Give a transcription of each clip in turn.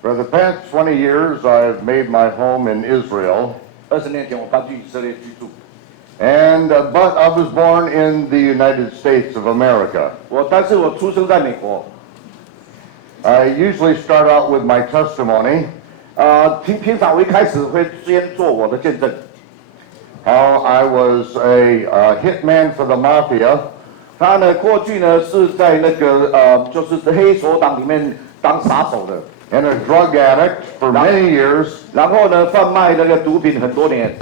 For the past 20 years, I've made my home in Israel. 20年前我搬去以色列居住。But I was born in the United States of America. 但是我出生在美国。I usually start out with my testimony. 平常我一开始会先做我的见证。How I was a hitman for the mafia. 他呢，过去呢是在那个就是黑手党里面当杀手的。And a drug addict for many years. 然后呢，贩卖那个毒品很多年。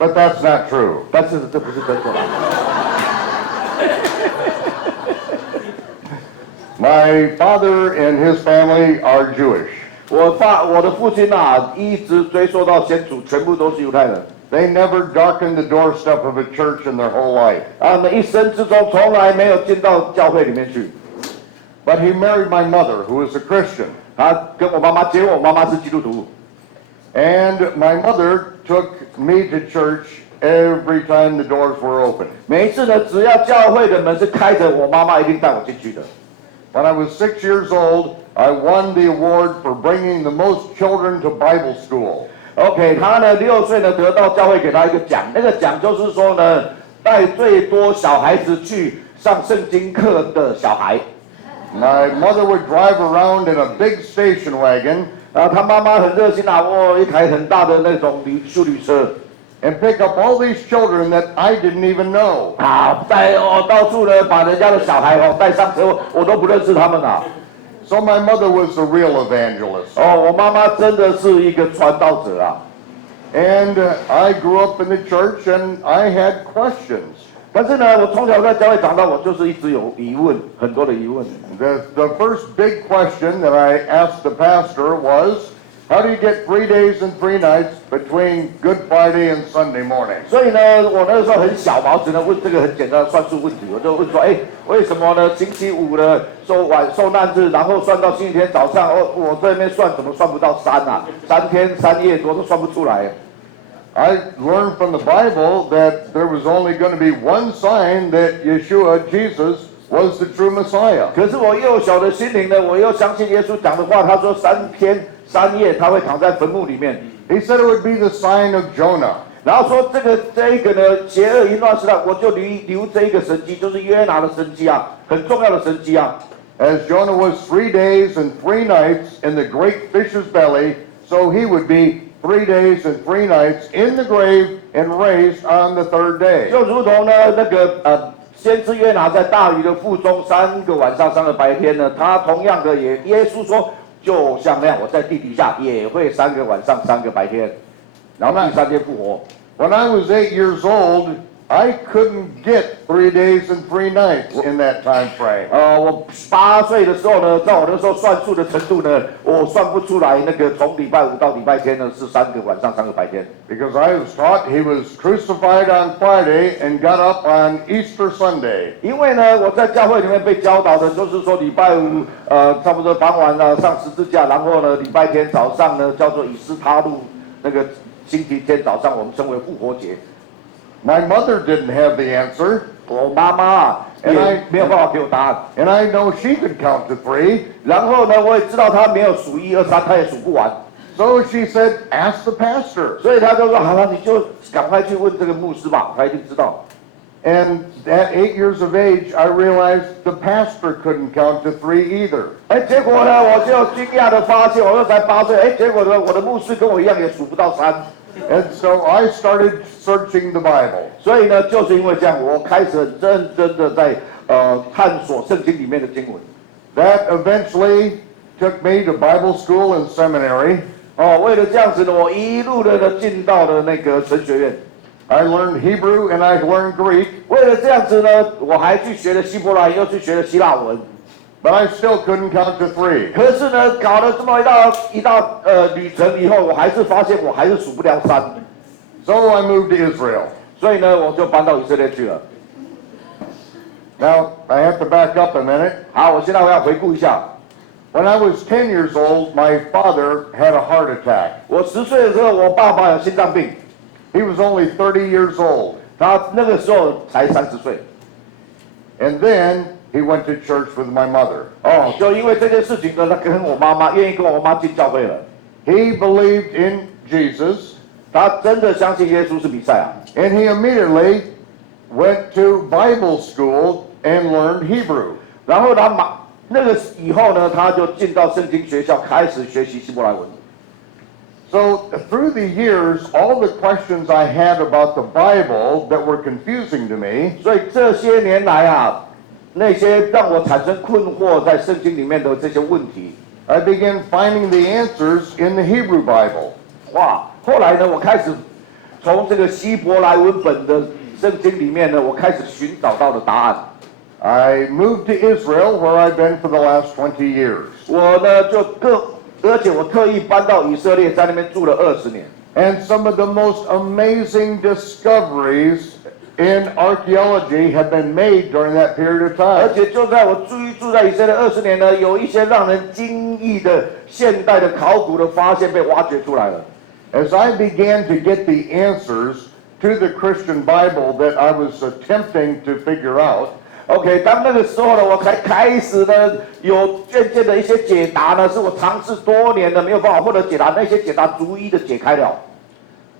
But that's not true. 但是这不是真的。My father and his family are Jewish. 我的父亲啊，一直追溯到先祖，全部都是犹太人。They never darkened the doorstep of a church in their whole life. 他们一生之中从来没有进到教会里面去。But he married my mother, who is a Christian. 他跟我妈妈结婚，我妈妈是基督徒。And my mother took me to church every time the doors were open. 每一次呢，只要教会的门是开着，我妈妈一定带我进去的。When I was 6 years old, I won the award for bringing the most children to Bible school. OK， 他呢6岁呢得到教会给他一个奖，那个奖就是说呢，带最多小孩子去上圣经课的小孩。My mother would drive around in a big station wagon. 他妈妈很热心拿一台很大的那种休旅车。And pick up all these children that I didn't even know. 到处呢把人家的小孩带上车，我都不认识他们啊。So my mother was a real evangelist. 我妈妈真的是一个传道者啊。And I grew up in the church and I had questions. 但是呢，我从小在教会长大，我就是一直有疑问，很多的疑问。The first big question that I asked the pastor was, how do you get 3 days and 3 nights between Good Friday and Sunday morning? 所以呢，我那个时候很小嘛，我只能问这个很简单的算术问题。我就问说，为什么呢？星期五呢受难日，然后算到星期天早上，我这边算怎么算不到3啊？3天3夜我都算不出来。I learned from the Bible that there was only going to be one sign that Yeshua, Jesus, was the true Messiah. 可是我幼小的心灵呢，我又相信耶稣讲的话，他说3天3夜他会躺在坟墓里面。He said it would be the sign of Jonah. 然后说这一个呢，邪恶淫乱时代，我就留这一个神迹，就是约拿的神迹啊，很重要的神迹啊。As Jonah was 3 days and 3 nights in the great fish's belly, so he would be 3 days and 3 nights in the grave and raised on the 3rd day. 就如同呢那个先知约拿在大鱼的腹中3个晚上3个白天呢，他同样的耶稣说，就像那样，我在地底下也会3个晚上3个白天，然后第3天复活。When I was 8 years old, I couldn't get 3 days and 3 nights in that time frame. 我8岁的时候呢，在我那时候算数的程度呢，我算不出来那个从礼拜5到礼拜天呢是3个晚上3个白天。Because I was taught he was crucified on Friday and got up on Easter Sunday. 因为呢，我在教会里面被教导的就是说，礼拜5差不多傍晚上十字架，然后呢礼拜天早上呢叫做以斯他路，那个星期天早上我们称为复活节。My mother didn't have the answer. 我妈妈也没有办法给我答案。And I know she could count to 3. 然后呢，我也知道她没有数1、2、3，她也数不完。So she said, ask the pastor. 所以她就说：“好了，你就赶快去问这个牧师吧，他一定知道。” And at 8 years of age, I realized the pastor couldn't count to 3 either. 结果呢，我就惊讶的发现，我那才8岁，结果呢，我的牧师跟我一样也数不到3。And so I started searching the Bible. 所以呢，就是因为这样，我开始很认真的在探索圣经里面的经文。That eventually took me to Bible school and seminary. 为了这样子呢，我一路的进到了那个神学院。I learned Hebrew and I learned Greek. 为了这样子呢，我还去学了希伯来，又去学了希腊文。But I still couldn't count to 3. 可是呢，搞了这么一道旅程以后，我还是发现我还是数不了3。So I moved to Israel. 所以呢，我就搬到以色列去了。Now, I have to back up a minute. 好，我现在要回顾一下。When I was 10 years old, my father had a heart attack. 我10岁的时候，我爸爸有心脏病。He was only 30 years old. 他那个时候才30岁。And then he went to church with my mother. 哦，就因为这件事情呢，他跟我妈妈愿意跟我妈进教会了。He believed in Jesus, 他真的相信耶稣是弥赛亚， and he immediately went to Bible school and learned Hebrew. 然后那个以后呢，他就进到圣经学校开始学习希伯来文。So through the years, all the questions I had about the Bible that were confusing to me, 所以这些年来啊，那些让我产生困惑在圣经里面的这些问题， I began finding the answers in the Hebrew Bible. 哇！后来呢，我开始从这个希伯来文本的圣经里面呢，我开始寻找到了答案。I moved to Israel, where I've been for the last 20 years. 我呢而且我特意搬到以色列，在那边住了20年。And some of the most amazing discoveries in archaeology have been made during that period of 而 time. 且就在我住在以色列20年呢，有一些让人惊异的现代的考古的发现被挖掘出来了。As I began to get the answers to the Christian Bible that I was attempting to figure out, OK， 当那个时候呢，我才开始呢有渐渐的一些解答呢，是我尝试多年的没有办法获得解答，那些解答逐一的解开了。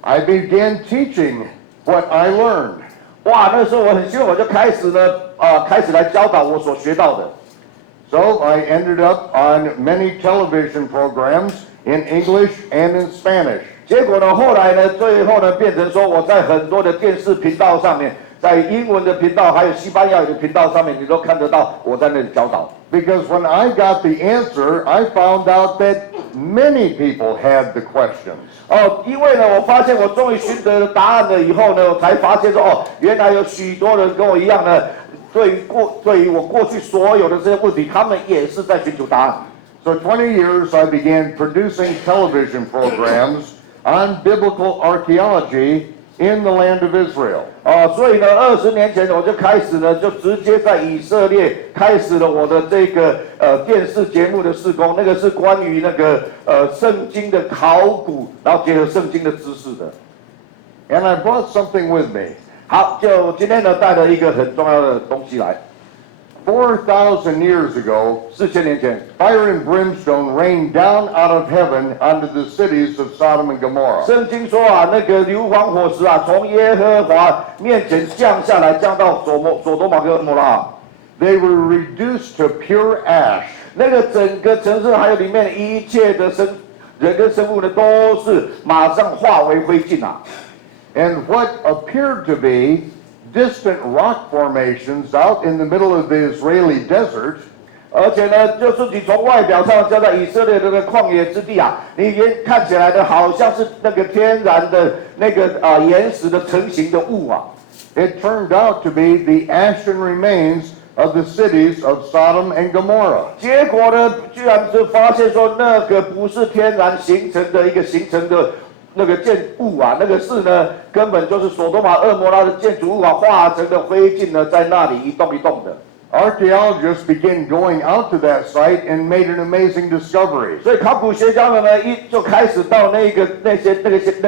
I began teaching what I learned. 哇，那时候我很兴奋，我就开始呢，开始来教导我所学到的。So I ended up on many television programs in English and in Spanish. 结果呢，后来呢，最后呢，变成说我在很多的电视频道上面，在英文的频道还有西班牙语的频道上面，你都看得到我在那里教导。Because when I got the answer, I found out that many people had the questions. 哦，因为呢，我发现我终于寻得了答案了以后呢，我才发现说，哦，原来有许多人跟我一样呢，对于我过去所有的这些问题，他们也是在寻求答案。So 20 years I began producing television programs on biblical archaeology in the land of Israel. 所以呢，20年前我就开始呢，就直接在以色列开始了我的这个电视节目的事工，那个是关于那个圣经的考古，然后结合圣经的知识的。And I brought something with me. 好，就今天呢带了一个很重要的东西来。4,000 years ago, 4000年前， fire and brimstone rained down out of heaven onto the cities of Sodom and Gomorrah. 圣经说啊，那个硫磺火石啊，从耶和华面前降下来，降到所多玛跟蛾摩拉。They were reduced to pure ash. 那个整个城市还有里面一切的人跟生物呢，都是马上化为灰烬啊。And what appeared to be distant rock formations out in the middle of the Israeli desert 而且呢，就是你从外表上就在以色列这个旷野之地啊，你看起来的好像是那个天然的那个岩石的成型的雾啊。It turned out to be the ashen remains of the cities of Sodom and Gomorrah. 结果呢，居然是发现说那个不是天然形成的那个建物啊，那个是呢根本就是所多玛、蛾摩拉的建筑物啊，化成的灰烬呢，在那里一动一动的。Archaeologists began going out to that site and made an amazing discovery. 所以考古学家们呢，就开始到那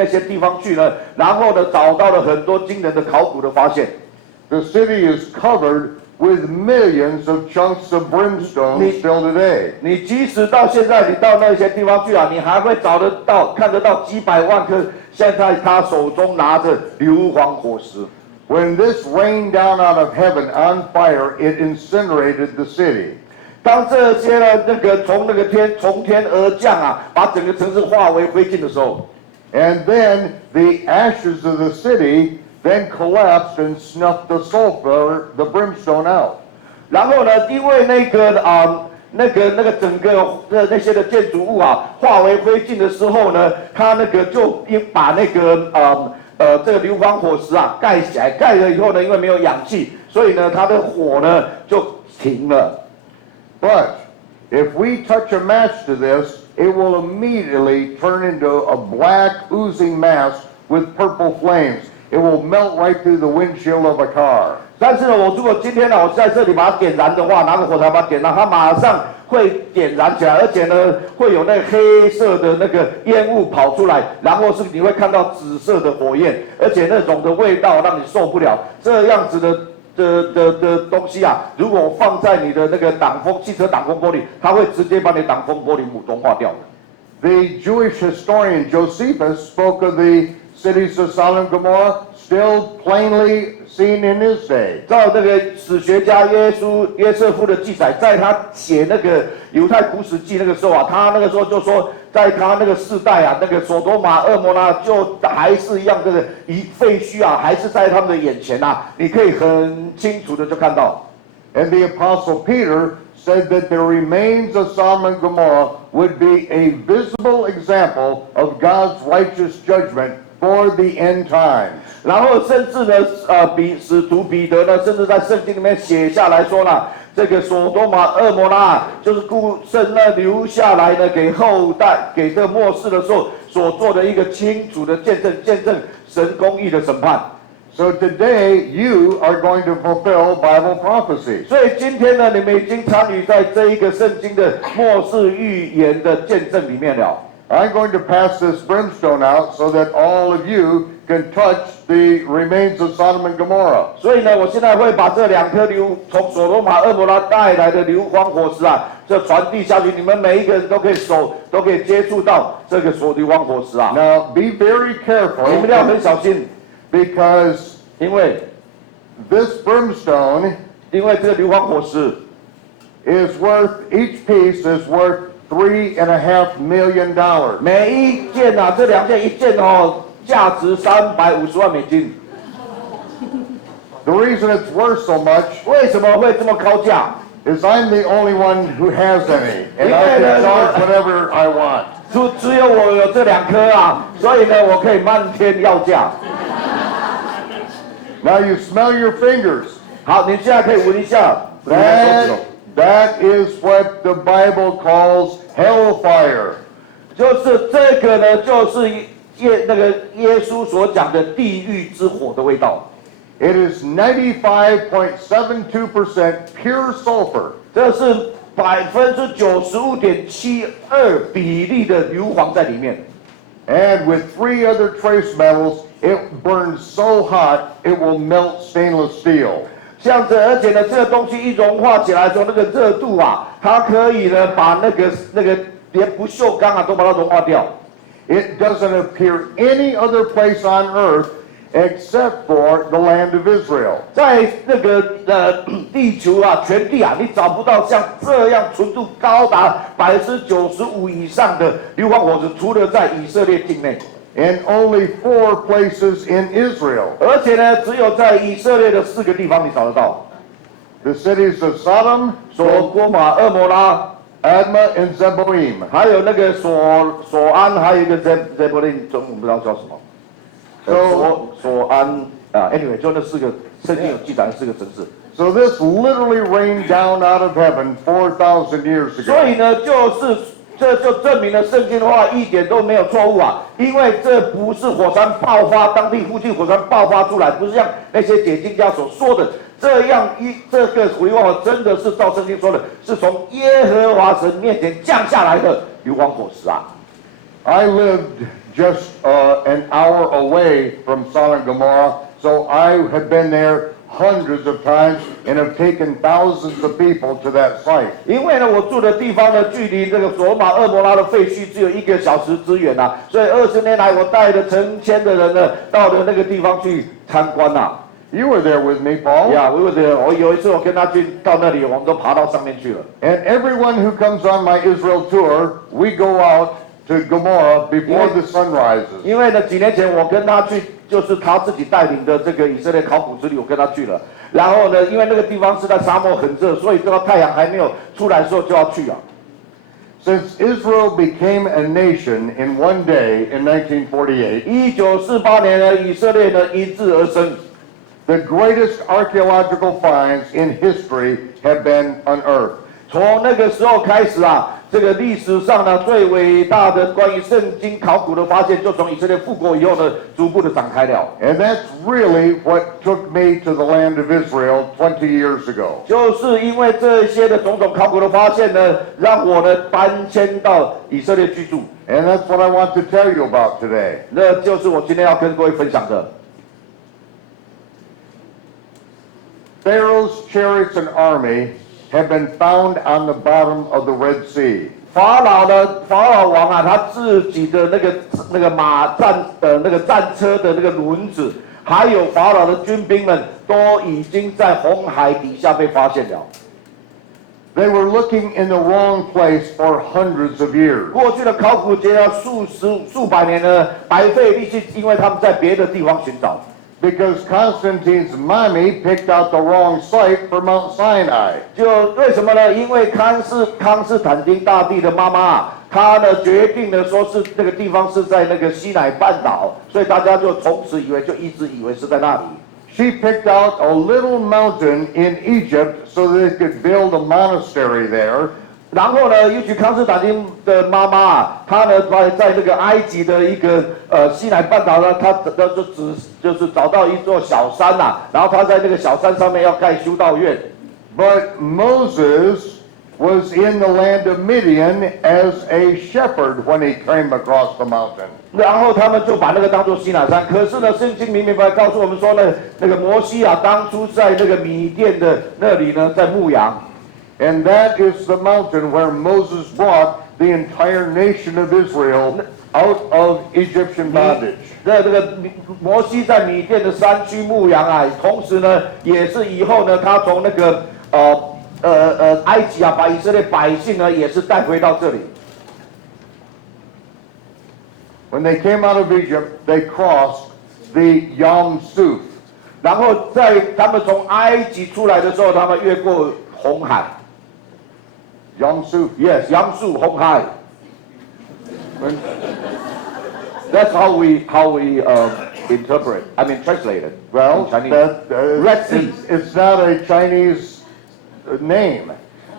些地方去呢，然后呢，找到了很多惊人的考古的发现。The city is covered with millions of chunks of brimstone still today. 你即使到现在，你到那些地方去啊，你还会看得到几百万颗现在他手中拿着硫磺火石。When this rained down out of heaven on fire, it incinerated the city. 当这些呢，从天而降啊，把整个城市化为灰烬的时候， And then the ashes of the city then collapsed and snuffed the sulfur, the brimstone out. 然后呢，因为那个整个那些的建筑物啊化为灰烬的时候呢，它那个就把那个这个硫磺火石啊盖起来，盖了以后呢，因为没有氧气，所以呢它的火呢就停了。But if we touch a match to this, it will immediately turn into a black oozing mass with purple flames. It will melt right through the windshield of a car. 但是呢，如果今天呢，我在这里把它点燃的话，拿个火柴把它点燃，它马上会点燃起来，而且呢，会有那个黑色的那个烟雾跑出来，然后是你会看到紫色的火焰，而且那种的味道让你受不了。这样子的的东西啊，如果放在你的那个汽车挡风玻璃，它会直接把你挡风玻璃融化掉。The Jewish historian Josephus spoke of the cities of Sodom and Gomorrah still plainly seen in his day. 照那个史学家约瑟夫的记载，在他写那个犹太古史记那个时候啊，他那个时候就说，在他那个世代啊，那个所多玛、蛾摩拉就还是一样，这个废墟啊，还是在他们的眼前啊，你可以很清楚的就看到。And the Apostle Peter said that the remains of Sodom and Gomorrah would be a visible example of God's righteous judgment for the end times. 然后甚至呢，使徒彼得呢，甚至在圣经里面写下来说呢，这个所多玛、蛾摩拉就是神呢留下来呢，给后代，给这末世的时候所做的一个清楚的见证神公义的审判。So today you are going to fulfill Bible prophecy. 所以今天呢，你们已经参与在这一个圣经的末世预言的见证里面了。I'm going to pass this brimstone out so that all of you can touch the remains of Sodom and Gomorrah. 所以呢，我现在会把这2颗从所罗马、蛾摩拉带来的硫磺火石啊，这传递下去，你们每一个人都可以接触到这个硫磺火石啊。Now be very 你们要很 careful 小心， because 因为 this brimstone 这个硫磺火石 each piece is worth $3.5 million. 每一件啊，这2件一件哦，价值350万美金。The reason it's worth so much 为什么会这么高价？ is I'm the only one who has any, and I can charge whatever I want. 只有我有这2颗啊，所以呢，我可以漫天要价。Now you smell your fingers. 好，你现在可以闻一下。That is what the Bible calls hellfire. 就是这个呢，就是耶稣所讲的地狱之火的味道。It is 95.72% pure sulfur. 这是95.72%比例的硫磺在里面。And with 3 other trace metals, it burns so hot it will melt stainless steel. 而且呢，这个东西一融化起来的时候，那个热度啊，它可以呢把那个连不锈钢啊都把它融化掉。It doesn't appear any other place on earth except for the land of Israel. 在那个地球啊，全地啊，你找不到像这样纯度高达95%以上的硫磺火石，除了在以色列境内。And only 4 places in Israel. 而且呢，只有在以色列的4个地方你找得到。The cities of Sodom, 所多玛、蛾摩拉， Admah, and Zeboim. 还有那个所安，还有一个 Zeboim， 中文不知道叫什么。所安啊 ，anyway， 就那4个圣经有记载的4个城市。So this literally rained down out of heaven 4,000 years ago. 所以呢，这就证明了圣经的话一点都没有错误啊，因为这不是火山爆发，当地附近火山爆发出来，不是像那些解经家所说的这个硫磺火真的是照圣经说的，是从耶和华神面前降下来的硫磺火石啊。I lived just an hour away from Sodom and Gomorrah, so I have been there hundreds of times and have taken thousands of people to that site. 因为呢，我住的地方呢，距离这个所罗马、蛾摩拉的废墟只有1个小时之远啊，所以20年来，我带着成千的人呢，到了那个地方去参观啊。You were there with me, Paul. Yeah, we were there. 我有一次我跟他到那里，我们都爬到上面去了。And everyone who comes on my Israel tour, we go out to Gomorrah before the sun rises. 因为呢，几年前我跟他去，就是他自己带领的这个以色列考古之旅，我跟他去了。然后呢，因为那个地方是在沙漠，很热，所以这个太阳还没有出来的时候就要去啊。Since Israel became a nation in one day in 1948, 1948年呢，以色列呢一日而生。the greatest archaeological finds in history have been unearthed. 从那个时候开始啊，这个历史上呢最伟大的关于圣经考古的发现，就从以色列复国以后呢，逐步的展开了。And that's really what took me to the land of Israel 20 years ago. 就是因为这些的种种考古的发现呢，让我呢搬迁到以色列居住。And that's what I want to tell you about today. 那就是我今天要跟各位分享的。Pharaoh's chariots and army have been found on the bottom of the Red Sea. 法老王啊，他自己的那个马战的那个战车的那个轮子，还有法老的军兵们，都已经在红海底下被发现了。They were looking in the wrong place for hundreds of years. 过去的考古节要数百年呢，白费力气，因为他们在别的地方寻找。Because Constantine's mommy picked out the wrong site for Mount Sinai. 就为什么呢？因为康斯坦丁大帝的妈妈，她呢决定呢说是那个地方是在那个西乃半岛，所以大家就从此一直以为是在那里。She picked out a little mountain in Egypt so they could build a monastery there. 然后呢，尤其康斯坦丁的妈妈啊，她呢在那个埃及的一个西乃半岛呢，她就是找到一座小山呐、然后她在那个小山上面要盖修道院。But Moses was in the land of Midian as a shepherd when he came across the mountain. 然后他们就把那个当作西乃山，可是呢，圣经明白告诉我们说呢，那个摩西啊，当初在那个米甸的那里呢，在牧羊。And that is the mountain where Moses brought the entire nation of Israel out of Egyptian bondage. 这个摩西在米甸的山区牧羊啊，同时呢，也是以后呢，他从那个埃及啊，把以色列百姓呢，也是带回到这里。When they came out of Egypt, they crossed the Yam Suf. 然后在他们从埃及出来的时候，他们越过红海。Yam Suf. Yes, 杨树红海。That's how we interpret. I mean, translate it. Well, in Chinese. Red Sea. It's not a Chinese name.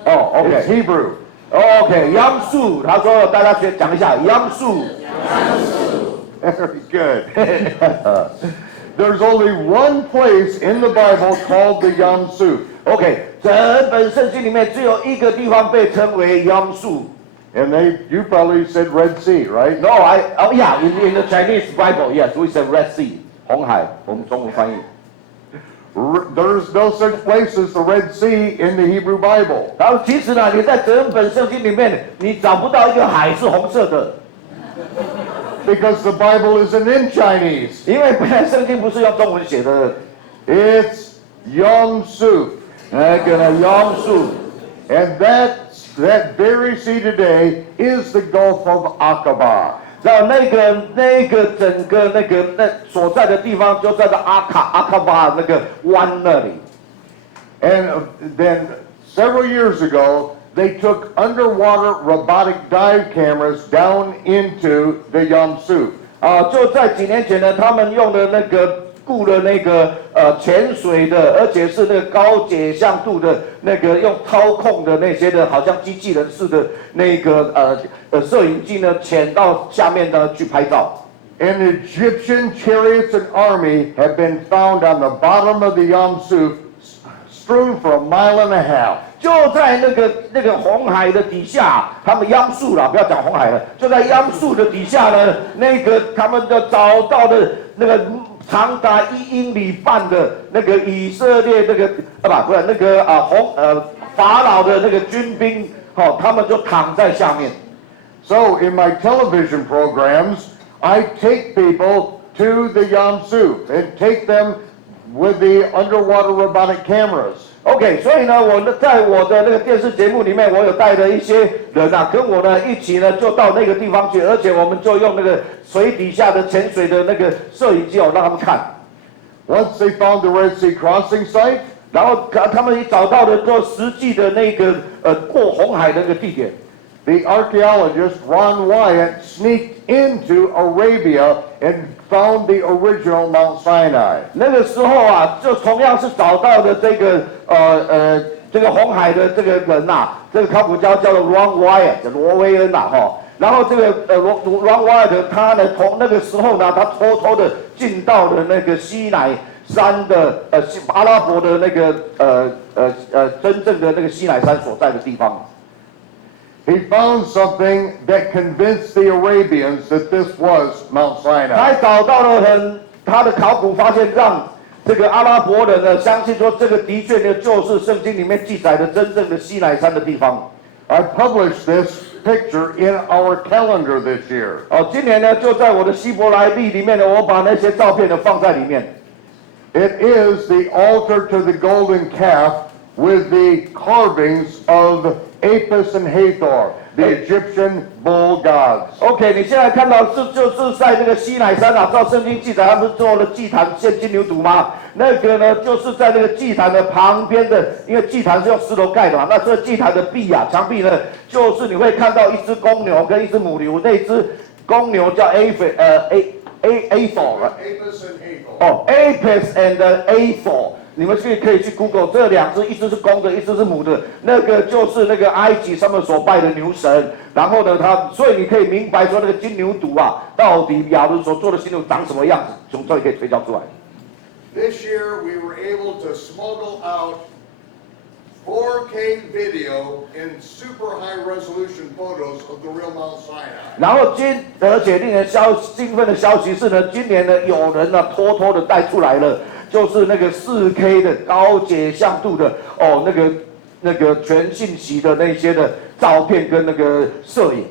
Oh, okay. It's Hebrew. OK， 杨树，他说大家讲一下杨树。Very good. There's only one place in the Bible called the Yam Suf. OK， 整本圣经里面只有一个地方被称为杨树。And you probably said Red Sea, right? No, yeah, in the Chinese Bible, yes, we said Red Sea， 红海，我们中文翻译。There's no such place as the Red Sea in the Hebrew Bible. 然后其实呢，你在整本圣经里面，你找不到一个海是红色的。Because the Bible isn't in Chinese. 因为本来圣经不是用中文写的。It's Yam Suf. 那个呢，杨树。And that very sea today is the Gulf of Aqaba. 然后那个整个那所在的地方就在这阿卡巴那个湾那里。And then several years ago, they took underwater robotic dive cameras down into the Yam Suf. 就在几年前呢，他们用的雇了那个潜水的，而且是那个高解像度的那个用操控的那些的，好像机器人似的那个摄影机呢，潜到下面呢去拍照。And Egyptian chariots and army have been found on the bottom of the Yam Suf, strewn for 1.5 miles. 就在那个红海的底下，他们秧树啦，不要讲红海了，就在秧树的底下呢，他们就找到的那个长达1英里半的那个以色列法老的那个军兵，他们就躺在下面。So in my television programs, I take people to the Yam Suf and take them with the underwater robotic cameras. OK， 所以呢，在我的那个电视节目里面，我有带了一些人啊，跟我呢一起呢，就到那个地方去，而且我们就用那个水底下的潜水的那个摄影机让他们看。Once they found the Red Sea crossing site, 然后他们也找到了做实际的那个过红海的那个地点。The archaeologist Ron Wyatt sneaked into Arabia and found the original Mount Sinai. 那个时候啊，就同样是找到的这个红海的这个人呐，这个考古家叫做 Ron Wyatt 罗威恩呐然后这个Ron Wyatt 他呢从那个时候呢，他偷偷的进到了那个西乃山的阿拉伯的那个真正的那个西乃山所在的地方。He found something that convinced the Arabians that this was Mount Sinai. 他找到了他的考古发现这个阿拉伯人呢，相信说这个的确呢就是圣经里面记载的真正的西乃山的地方。I published this picture in our calendar this year. 今年呢就在我的希伯来历里面呢，我把那些照片呢放在里面。It is the altar to the golden calf with the carvings of Apis and Hathor, the Egyptian bull gods. OK， 你现在看到就是在那个西乃山啊，照圣经记载，他们做了祭坛献金牛犊吗？那个呢，就是在那个祭坛的旁边的，因为祭坛是用石头盖的嘛，那这祭坛的壁啊，墙壁呢，就是你会看到一只公牛跟一只母牛，那只公牛叫 Apis and Hathor。你们可以去 Google 这两只，一只是公的，一只是母的，那个就是那个埃及上面所拜的牛神。然后呢，所以你可以明白说那个金牛犊啊，到底亚伦所做的金牛长什么样子，从这里可以推敲出来。This year we were able to smuggle out 4K video and super high resolution photos of the real Mount Sinai. 然后而且令人兴奋的消息是呢，今年呢有人呢偷偷的带出来了。就是那个4K 的高解像度的那个全信息的那些的照片跟那个摄影。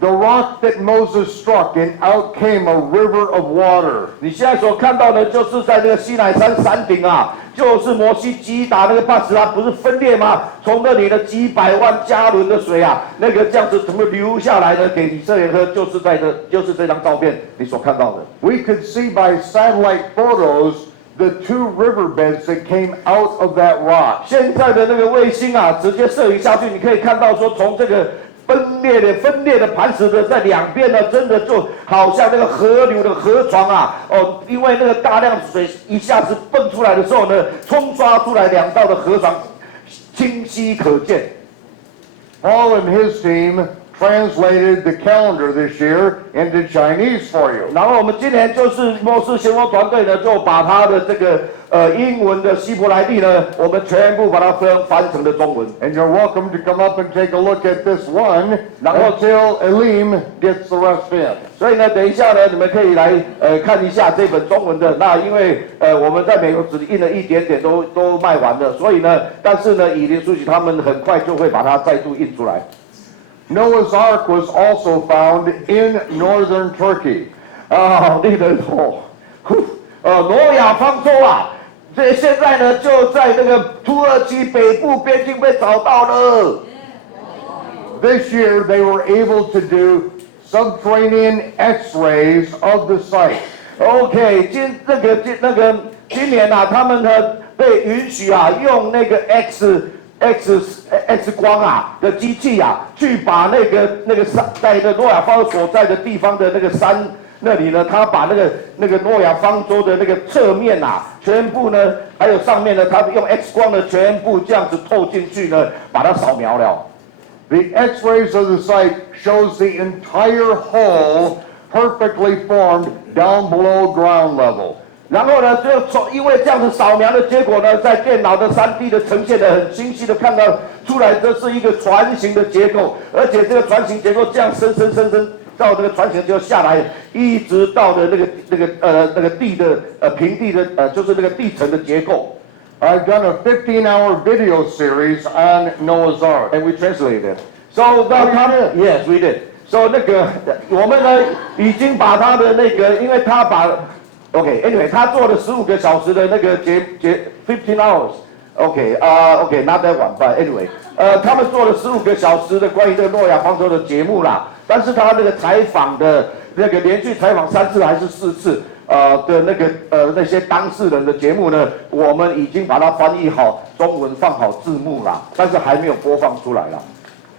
The rock that Moses struck and out came a river of water. 你现在所看到的，就是在这个西乃山山顶啊，就是摩西击打那个磐石啊，不是分裂吗？从那里的几百万加仑的水啊，那个这样子怎么流下来呢？给以色列喝，就是这张照片你所看到的。We could see by satellite photos the 2 riverbeds that came out of that rock. 现在的那个卫星啊，直接摄影下去，你可以看到说，从这个分裂的磐石的在两边呢，真的就好像那个河流的河床啊，因为那个大量水一下子蹦出来的时候呢，冲刷出来两道的河床，清晰可见。Paul and his team translated the calendar this year into Chinese for you. 然后我们今年就是末世先锋团队呢，就把他的这个英文的希伯来历呢，我们全部把它翻成了中文。And you're welcome to come up and take a look at this one until Elim gets the rest in. 所以呢，等一下呢，你们可以来看一下这本中文的。那因为我们在美国只印了一点点都卖完了，所以呢，但是呢，以林书记他们很快就会把它再度印出来。Noah's Ark was also found in northern Turkey. 挪亚方舟啊，这现在呢就在那个土耳其北部边境被找到了。This year they were able to do subterranean X-rays of the site. OK， 今年啊，他们呢被允许啊用那个 X 光啊的机器啊，去把那个在的诺亚方舟所在的地方的那个山那里呢，他把那个诺亚方舟的那个侧面啊，全部呢，还有上面呢，他用 X 光呢，全部这样子透进去呢，把它扫描了。The X-rays of the site shows the entire hole perfectly formed down below ground level. 然后呢，因为这样子扫描的结果呢，在电脑的3D 的呈现的很清晰的看到出来，这是一个船形的结构，而且这个船形结构这样升到这个船形就下来，一直到的那个地的平地的就是那个地层的结构。I've done a 15-hour video series on Noah's Ark, and we translated it. So yes, we did. So 那个我们呢已经把他的那个，因为他把 OK，anyway， 他做了15个小时的那个15 hours。OK，not that one， but anyway， 他们做了15个小时的关于这个诺亚方舟的节目啦。但是他那个采访的那个连续采访3次还是4次的那个那些当事人的节目呢，我们已经把它翻译好中文放好字幕啦，但是还没有播放出来啦。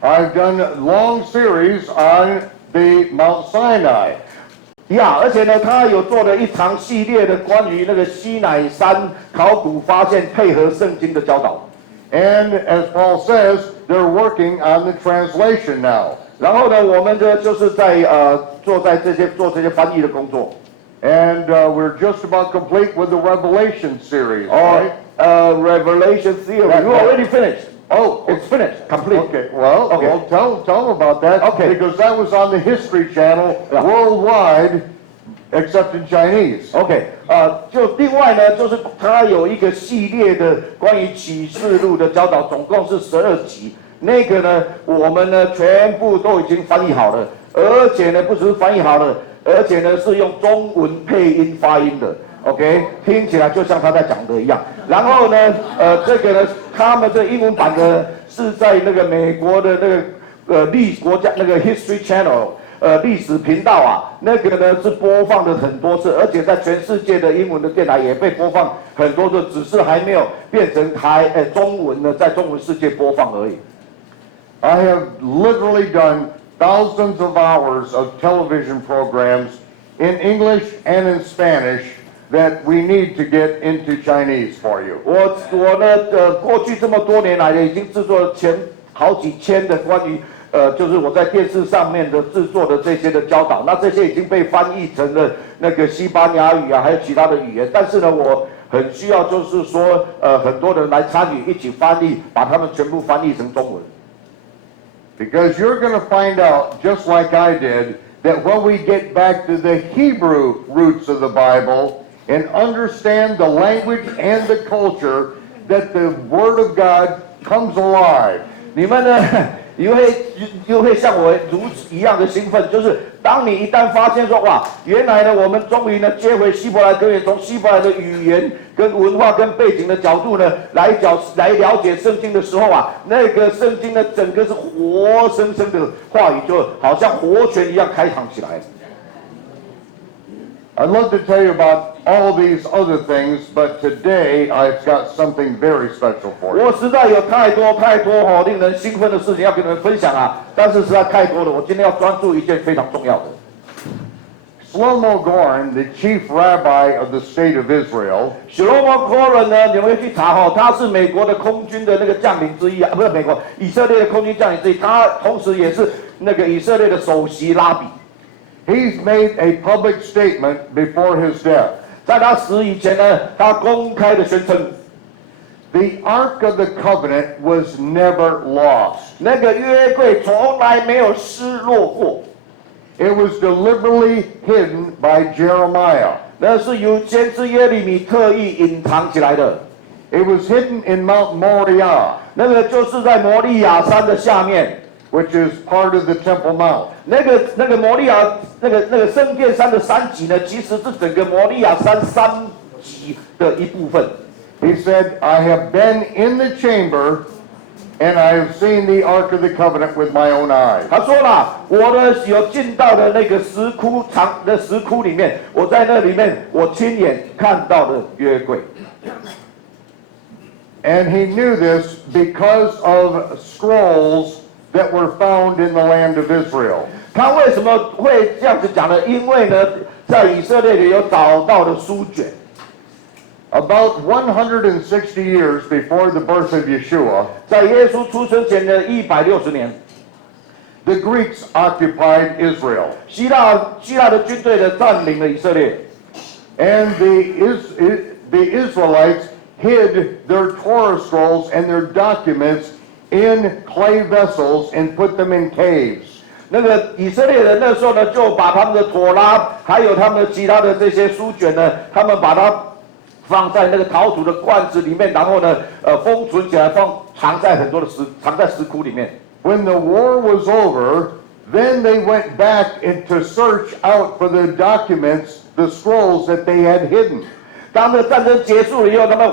I've done long series on the Mount Sinai. 而且呢，他有做了一场系列的关于那个西乃山考古发现配合圣经的教导。And as Paul says, they're working on the translation now. 然后呢，我们呢就是在做这些翻译的工作。And we're just about complete with the Revelation series. Right? Revelation theory. You already finished. Oh, it's finished, complete. Okay, well, tell them about that. Okay. Because that was on the History Channel worldwide except in Chinese. OK， 就另外呢，就是它有一个系列的关于启示录的教导，总共是12集。那个呢，我们呢全部都已经翻译好了，而且呢不只是翻译好了，而且呢是用中文配音发音的。OK， 听起来就像他在讲的一样。然后呢，这个呢，他们的英文版呢是在那个美国的那个国家那个 History Channel。历史频道啊，那个呢是播放了很多次，而且在全世界的英文的电台也被播放很多次，只是还没有变成中文呢，在中文世界播放而已。I have literally done thousands of hours of television programs in English and in Spanish that we need to get into Chinese for you. 我呢，过去这么多年来呢，已经制作了好几千的关于。就是我在电视上面的制作的这些的教导，那这些已经被翻译成了那个西班牙语啊，还有其他的语言。但是呢，我很需要就是说，很多人来参与一起翻译，把它们全部翻译成中文。Because you're going to find out, just like I did, that when we get back to the Hebrew roots of the Bible and understand the language and the culture, that the Word of God comes alive. 你们呢？又会像我如此一样的兴奋，就是当你一旦发现说，哇，原来呢，我们终于呢接回希伯来根源，从希伯来的语言跟文化跟背景的角度呢来了解圣经的时候啊，那个圣经呢整个是活生生的话语，就好像活泉一样开膛起来。I'd love to tell you about all these other things, but today I've got something very special for you. 我实在有太多令人兴奋的事情要跟你们分享啊，但是实在太多了，我今天要专注一件非常重要的。Shlomo Goren, the chief rabbi of the state of Israel, Shlomo Goren 呢，你们会去查他是美国的空军的那个将领之一啊，不是以色列的空军将领之一，他同时也是那个以色列的首席拉比。He's made a public statement before his death. 在他死以前呢，他公开的宣称 The Ark of the Covenant was never lost. 那个约柜从来没有失落过。It was deliberately hidden by Jeremiah. 那是由先知耶利米特意隐藏起来的。It was hidden in Mount Moriah. 那个就是在摩利亚山的下面。Which is part of the Temple Mount. 那个摩利亚那个圣殿山的山脊呢，其实是整个摩利亚山山脊的一部分。He said, "I have been in the chamber, and I have seen the Ark of the Covenant with my own eyes." 他说了，我呢有进到的那个石窟里面，我在那里面我亲眼看到的约柜。And he knew this because of scrolls that were found in the land of Israel. 他为什么会这样子讲呢？因为呢，在以色列里有找到的书卷。About 160 years before the birth of Yeshua, 在耶稣出生前的160年， the Greeks occupied Israel. 希腊的军队呢占领了以色列， And the Israelites hid their Torah scrolls and their documents in clay vessels and put them in caves. 那个以色列人那时候呢，就把他们的妥拉，还有他们的其他的这些书卷呢，他们把它放在那个陶土的罐子里面，然后呢，封存起来，藏在石窟里面。When the war was over, then they went back to search out for the documents, the scrolls that they had hidden. 当这战争结束了以后，他们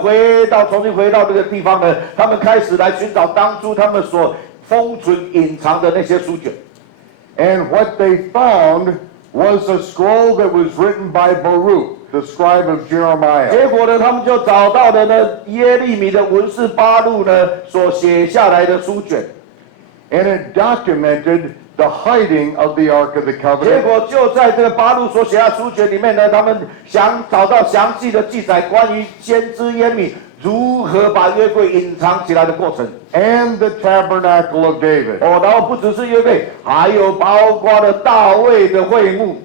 重新回到这个地方呢，他们开始来寻找当初他们所封存隐藏的那些书卷。And what they found was a scroll that was written by Baruch, the scribe of Jeremiah. 结果呢，他们就找到了呢耶利米的文士巴录呢所写下来的书卷。And it documented the hiding of the Ark of the 结 Covenant. 果就在这个巴录所写的书卷里面呢，他们找到详细的记载，关于先知耶利米如何把约柜隐藏起来的过程。And the tabernacle of David. 然后不只是约柜，还有包括了大卫的会幕、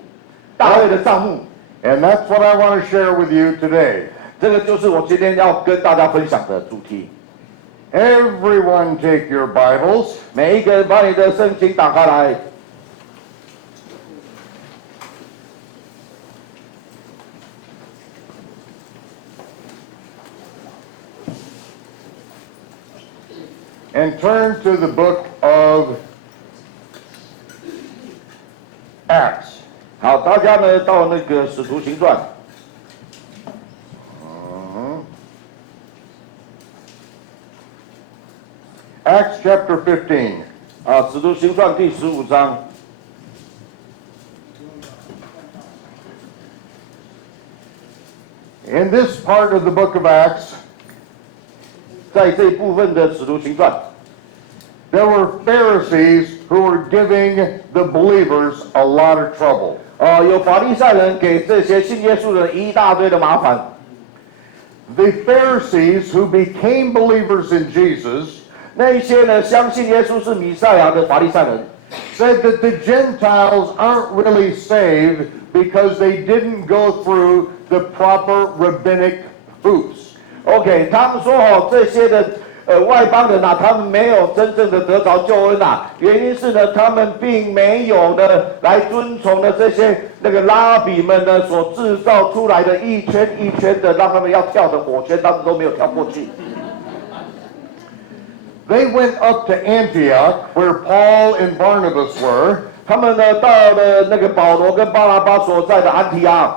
大卫的帐幕。And that's what I want to share with you today. 这个就是我今天要跟大家分享的主题。Everyone take your Bibles. 每一个人把你的圣经打开来。and turn to the book of Acts. 好，大家呢到那个使徒行传。Acts chapter 15. 啊，使徒行传第15章。In this part of the book of Acts, 在这一部分的使徒行传， there were Pharisees who were giving the believers a lot of trouble. 有法利赛人给这些信耶稣的人一大堆的麻烦。The Pharisees who became believers in Jesus 那一些呢，相信耶稣是弥赛亚的法利赛人， said that the Gentiles aren't really saved because they didn't go through the proper rabbinic hoops. OK， 他们说这些的外邦人他们没有真正的得着救恩原因是呢，他们并没有呢来遵从呢这些那个拉比们呢所制造出来的一圈一圈的让他们要跳的火圈，他们都没有跳过去。They went up to Antioch, where Paul and Barnabas were, 他们呢到了那个保罗跟巴拿巴所在的安提阿。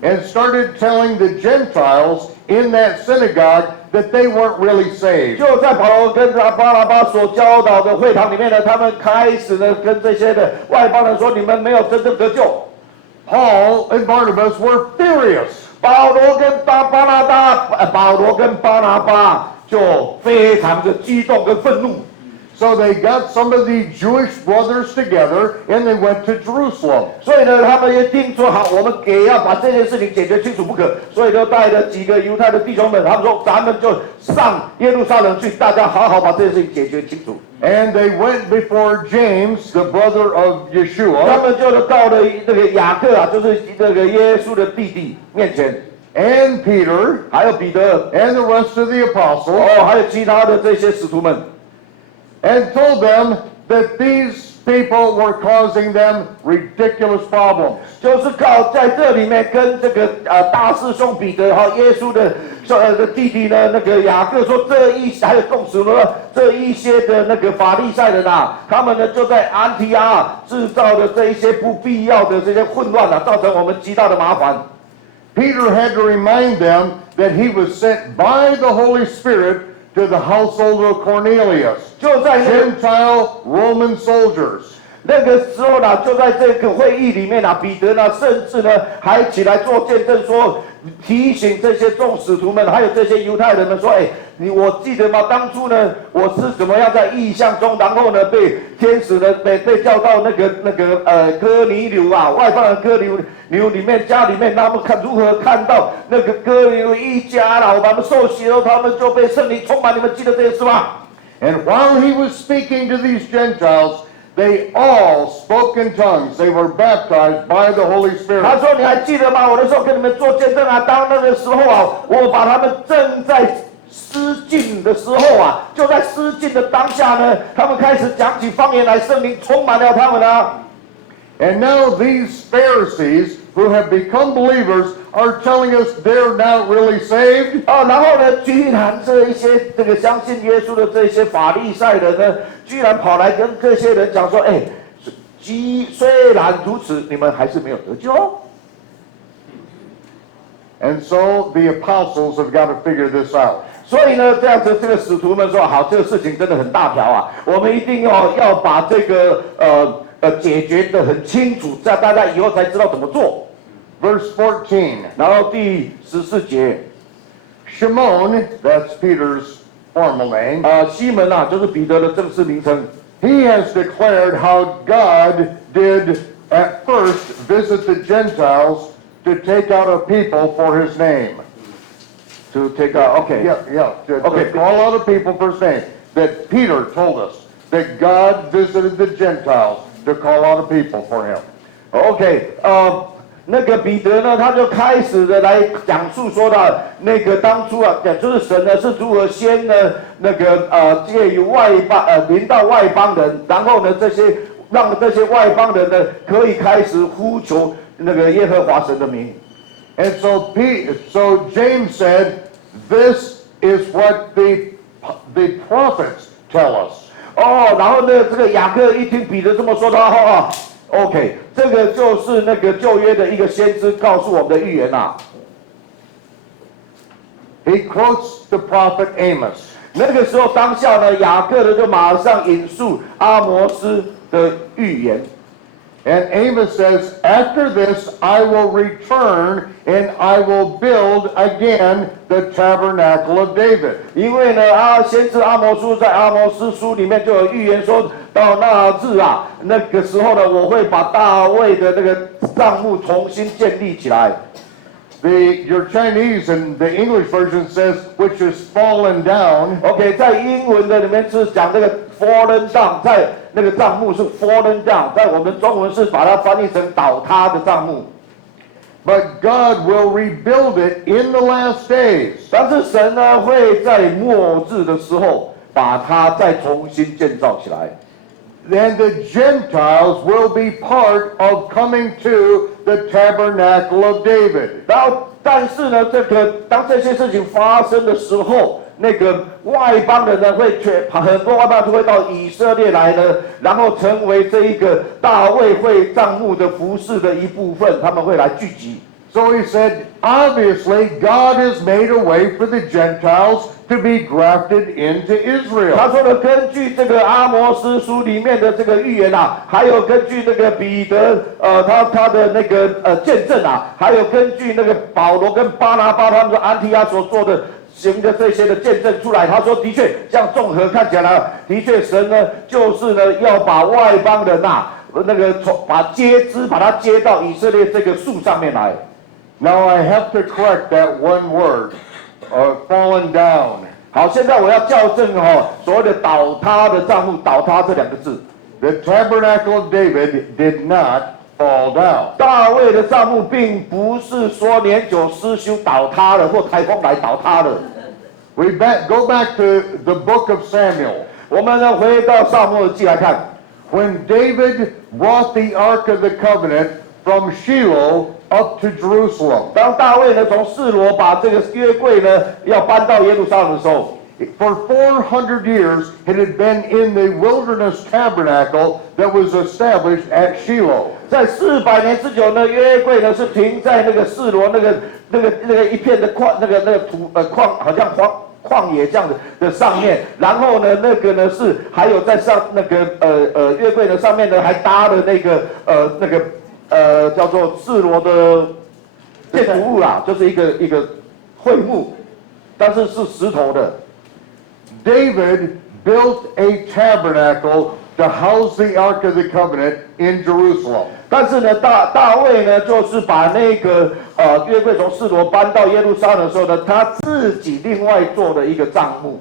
and started telling the Gentiles in that synagogue that they weren't really saved. 就在保罗跟巴拿巴所教导的会堂里面呢，他们开始呢跟这些的外邦人说：“你们没有真正得救。” Paul and Barnabas were furious. 保罗跟巴拿巴就非常的激动跟愤怒。So they got some of the Jewish brothers together and they went to Jerusalem. 所以呢，他们也定说好，我们要把这件事情解决清楚不可。所以就带了几个犹太的弟兄们，他们说咱们就上耶路撒冷去，大家好好把这件事情解决清楚。And they went before James, the brother of 他 Yeshua, 们就到了那个雅各就是那个耶稣的弟弟面前， and Peter, 还有彼得， and the rest of the apostles, 还有其他的这些使徒们。 and told them that these people were causing them ridiculous problems. 就是靠在这里面跟这个大师兄彼得耶稣的弟弟呢那个雅各说还有共使呢这一些的那个法利赛人他们呢就在安提阿制造的这一些不必要的这些混乱造成我们极大的麻烦。 Peter had to remind them that he was sent by the Holy Spirit to the household of Cornelius, 就在 Gentile Roman soldiers. 那个时候呢，就在这个会议里面彼得呢，甚至呢还起来做见证说，提醒这些众使徒们，还有这些犹太人们说，我记得吗？当初呢，我是怎么样在异象中，然后呢被天使呢被叫到那个哥尼流外邦人哥尼流里面家里面，他们如何看到那个哥尼流一家他们受洗后，他们就被圣灵充满，你们记得这件事吗？ And while he was speaking to these Gentiles, they all spoke in tongues. They were baptized by the Holy 他 Spirit. 说：“你还记得吗？我那时候跟你们做见证当那个时候我把他们正在施浸的时候就在施浸的当下呢，他们开始讲起方言来，圣灵充满了他们And now these Pharisees who have become believers are telling us they're not really saved. 然后呢，居然这一些这个相信耶稣的这些法利赛人呢，居然跑来跟这些人讲说：，虽然如此，你们还是没有得救。” And so the apostles have got to figure this out. 所以呢，这样子，这个使徒们说：“好，这个事情真的很大条我们一定要把这个解决得很清楚，这样大家以后才知道怎么做。” Verse 14. 然后第14节， Shimon, that's Peter's formal name, 西门就是彼得的正式名称。 he has declared how God did at first visit the Gentiles to take out a people for his name. To take OK， To Okay. call out a people for his name. That Peter told us that God visited the Gentiles to call out a people for him. OK， 那个彼得呢，他就开始的来讲述说的，那个当初就是神呢是如何先呢那个借由临到外邦人，然后呢让这些外邦人呢可以开始呼求那个耶和华神的名。 And so James said, this is what the prophets tell us. 哦，然后呢，这个雅各一听彼得这么说，他OK， 这个就是那个旧约的一个先知告诉我们的预言啊。He quotes the prophet Amos. 那个时候当下呢，雅各呢就马上引述阿摩斯的预言。And Amos says, after this I will return and I will build again the tabernacle of David. 因为呢，先知阿摩书在阿摩斯书里面就有预言说，到那日啊，那个时候呢，我会把大卫的那个帐幕重新建立起来。Your Chinese and the English version says, which is fallen down. OK， 在英文的里面是讲这个 fallen down， 在那个帐幕是 fallen down， 在我们中文是把它翻译成倒塌的帐幕。But God will rebuild it in the last days. 但是神呢会在末日的时候把它再重新建造起来。Then the Gentiles will be part of coming to the tabernacle of David. 然后，但是呢，当这些事情发生的时候，那个外邦人呢很多外邦人会到以色列来呢，然后成为这一个大卫会帐幕的服饰的一部分，他们会来聚集。So he said, obviously, God has made a way for the Gentiles to be grafted into Israel. 他说呢，根据这个阿摩斯书里面的这个预言啊，还有根据那个彼得他的那个见证啊，还有根据那个保罗跟巴拿巴他们的安提阿所做的行的这些的见证出来，他说的确，这样综合看起来，的确神呢就是呢要把外邦人那个把他接到以色列这个树上面来。Now I have to correct that one word, fallen down. 好，现在我要校正所谓的倒塌的帐幕，倒塌这两个字。The tabernacle of David did not fall down. 大卫的帐幕并不是说年久失修倒塌了，或台风来倒塌了。Go back to the book of Samuel. 我们呢回到撒母耳记来看， When David brought the Ark of the Covenant from Shiloh up to Jerusalem. 当大卫呢从示罗把这个约柜呢要搬到耶路撒冷的时候， For 400 years, it had been in the wilderness tabernacle that was established at Shiloh. 在400年之久呢，约柜呢是停在那个示罗那个一片的好像旷野这样的上面，然后呢，那个呢是还有在上那个约柜的上面呢还搭了那个叫做示罗的建筑物啦，就是一个会幕，但是是石头的。David built a tabernacle to house the Ark of the Covenant in Jerusalem. 但是呢，大卫呢，就是把那个约柜从示罗搬到耶路撒冷的时候呢，他自己另外做了一个帐幕，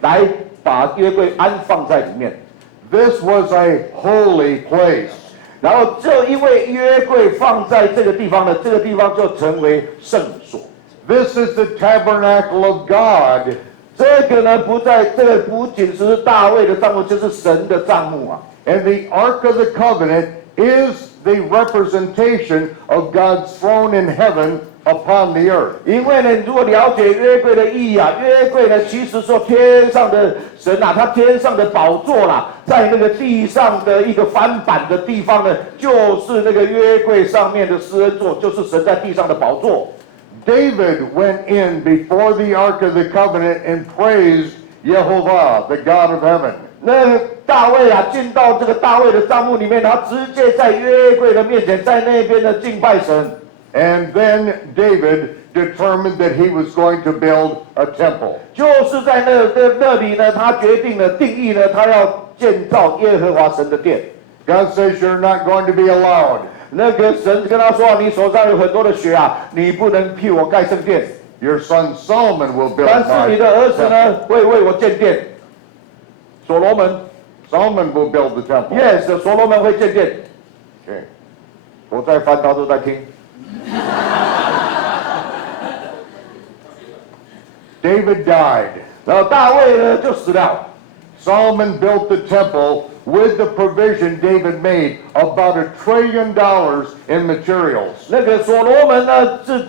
来把约柜安放在里面。This was a holy place. 然后就因为约柜放在这个地方呢，这个地方就成为圣所。This is the tabernacle of God. 这个呢，不仅是大卫的帐幕，就是神的帐幕啊。And the Ark of the Covenant is the representation of God's throne in heaven upon the earth. 因为呢，如果了解约柜的意义啊，约柜呢，其实说天上的神啊，他天上的宝座啦，在那个地上的一个翻版的地方呢，就是那个约柜上面的施恩座，就是神在地上的宝座。David went in before the Ark of the Covenant and praised Jehovah, the God of heaven. 那大卫啊，进到这个大卫的帐幕里面，他直接在约柜的面前，在那边呢敬拜神。And then David determined that he was going to build a temple. 就是在那里呢，他决定了定义呢，他要建造耶和华神的殿。God says you're not going to be allowed. 那个神跟他说：“你手上有很多的血啊，你不能替我盖圣殿。 Your son Solomon will build 但是你的儿子 my 呢，会为我建殿。所罗门 Solomon will build the temple. ，yes， 所罗门会建殿。 Okay. 我在翻，他都在听。 David died. 然后大卫呢就死了。 Solomon built the temple with the provision David made, about $1 trillion in materials. 那个所罗门呢是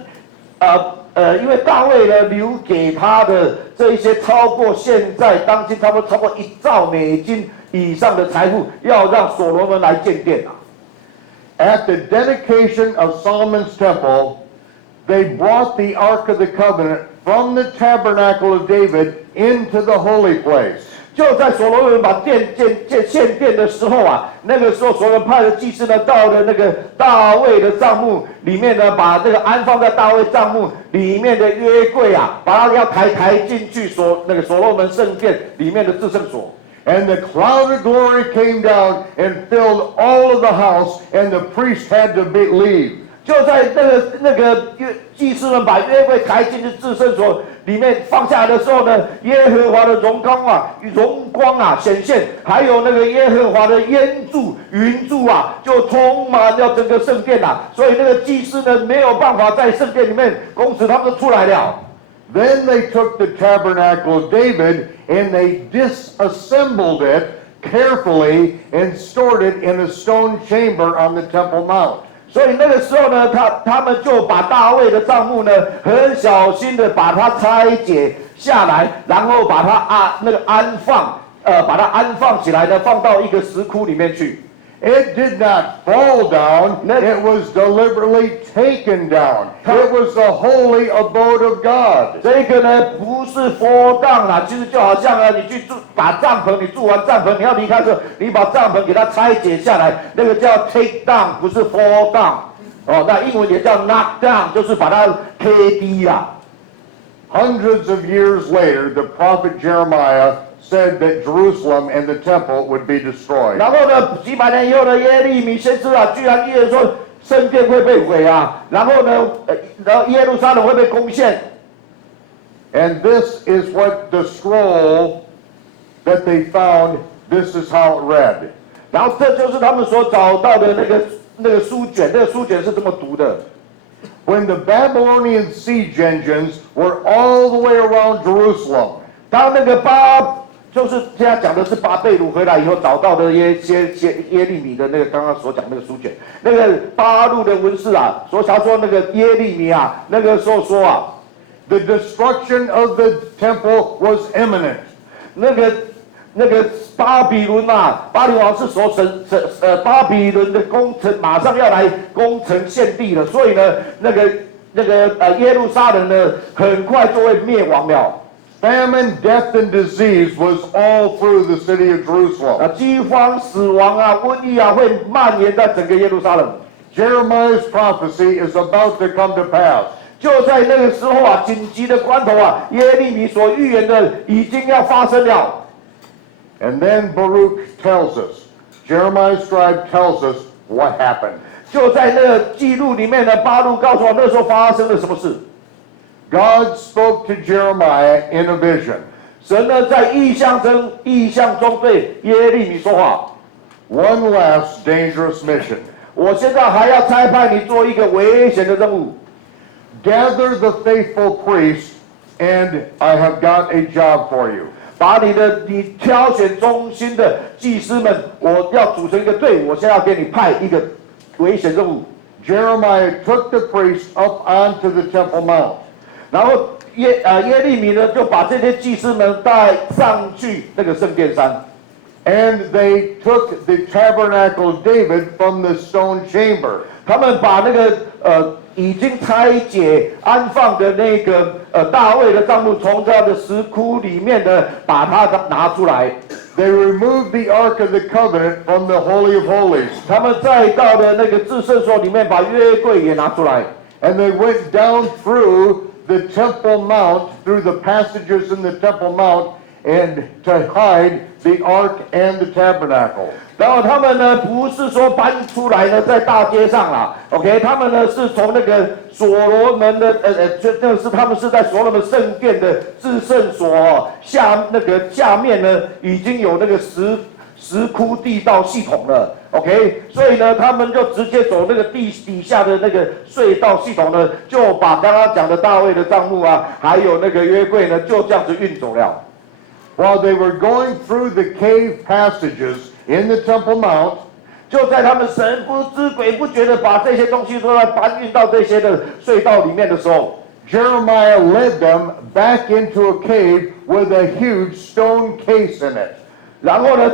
因为大卫呢留给他的这一些超过现在当今差不多超过1兆美金以上的财富，要让所罗门来建殿啊。At the dedication of Solomon's temple, they brought the Ark of the Covenant from the tabernacle of David into the holy place. 就在所罗门把献殿的时候啊，那个时候所罗门派的祭司呢，到了那个大卫的帐幕里面呢，把这个安放在大卫帐幕里面的约柜啊，把它要抬进去所罗门圣殿里面的至圣所。And the cloud of glory came down and filled all of the house, and the priest had to leave. 就在那个祭司们把约柜抬进去至圣所里面放下来的时候呢，耶和华的荣光啊显现，还有那个耶和华的烟柱云柱啊，就充满了整个圣殿啊。所以那个祭司呢没有办法在圣殿里面供职，他们就出来了。Then they took the tabernacle of David and they disassembled it carefully and stored it in a stone chamber on the Temple Mount. 所以那个时候呢，他们就把大卫的帐幕呢，很小心的把它拆解下来，然后把它把它安放起来呢，放到一个石窟里面去。It did not fall down, it was deliberately taken down. It was the holy abode of God. 这个呢不是 fall down 啊，其实就好像呢，你去把帐篷，你住完帐篷，你要离开的时候，你把帐篷给它拆解下来，那个叫 take down， 不是 fall down。哦，那英文也叫 knock down， 就是把它 KD 啊。Hundreds of years later, the prophet Jeremiah said that Jerusalem and the temple would be destroyed. 然后呢，几百年以后呢，耶利米先知啊，居然预言说圣殿会被毁啊，然后呢，耶路撒冷会被攻陷。And this is what the scroll that they found, this is how it read. 然后这就是他们所找到的那个书卷，那个书卷是这么读的。When the Babylonian siege engines were all the way around Jerusalem, 当那个就是现在讲的是巴贝鲁回来以后找到的耶利米的那个刚刚所讲那个书卷，那个巴路的文士啊，他说那个耶利米啊，那个时候说啊 the destruction of the temple was imminent. 那个巴比伦啊，巴比王是巴比伦的工程马上要来攻城陷地了，所以呢，耶路撒冷呢，很快就会灭亡了。Famine, death, and disease was all through the city of Jerusalem. 饥荒、死亡啊、瘟疫啊，会蔓延在整个耶路撒冷。Jeremiah's prophecy is about to come to pass. 就在那个时候啊，紧急的关头啊，耶利米所预言的已经要发生了。And then Baruch tells us, Jeremiah's scribe tells us what happened. 就在那个记录里面呢，巴路告诉我那时候发生了什么事。God spoke to Jeremiah in a vision. 神呢在异象中对耶利米说话。One last dangerous mission. 我现在还要差派你做一个危险的任务。Gather the faithful priests, and I have got a job for you. 把你挑选忠心的祭司们，我要组成一个队伍，我现在要给你派一个危险任务。Jeremiah took the priests up onto the Temple Mount. 然后耶利米呢，就把这些祭司们带上去那个圣殿山。And they took the tabernacle of David from the stone chamber. 他们把那个已经拆解安放的那个大卫的帐幕，从他的石窟里面呢，把它拿出来。They removed the Ark of the Covenant from the Holy of Holies. 他们再到的那个至圣所里面，把约柜也拿出来。And they went down through the Temple Mount, through the passages in the Temple Mount, and to hide the Ark and the tabernacle. 然后他们呢，不是说搬出来呢，在大街上啦 ，OK， 他们呢是从那个所罗门的他们是在所罗门圣殿的至圣所下面呢，已经有那个石窟地道系统了 ，OK， 所以呢，他们就直接走那个底下的那个隧道系统呢，就把刚刚讲的大卫的帐幕啊，还有那个约柜呢，就这样子运走了。While they were going through the cave passages in the Temple Mount, 就在他们神不知鬼不觉的把这些东西都要搬运到这些的隧道里面的时候 Jeremiah led them back into a cave with a huge stone case in it. 然后呢，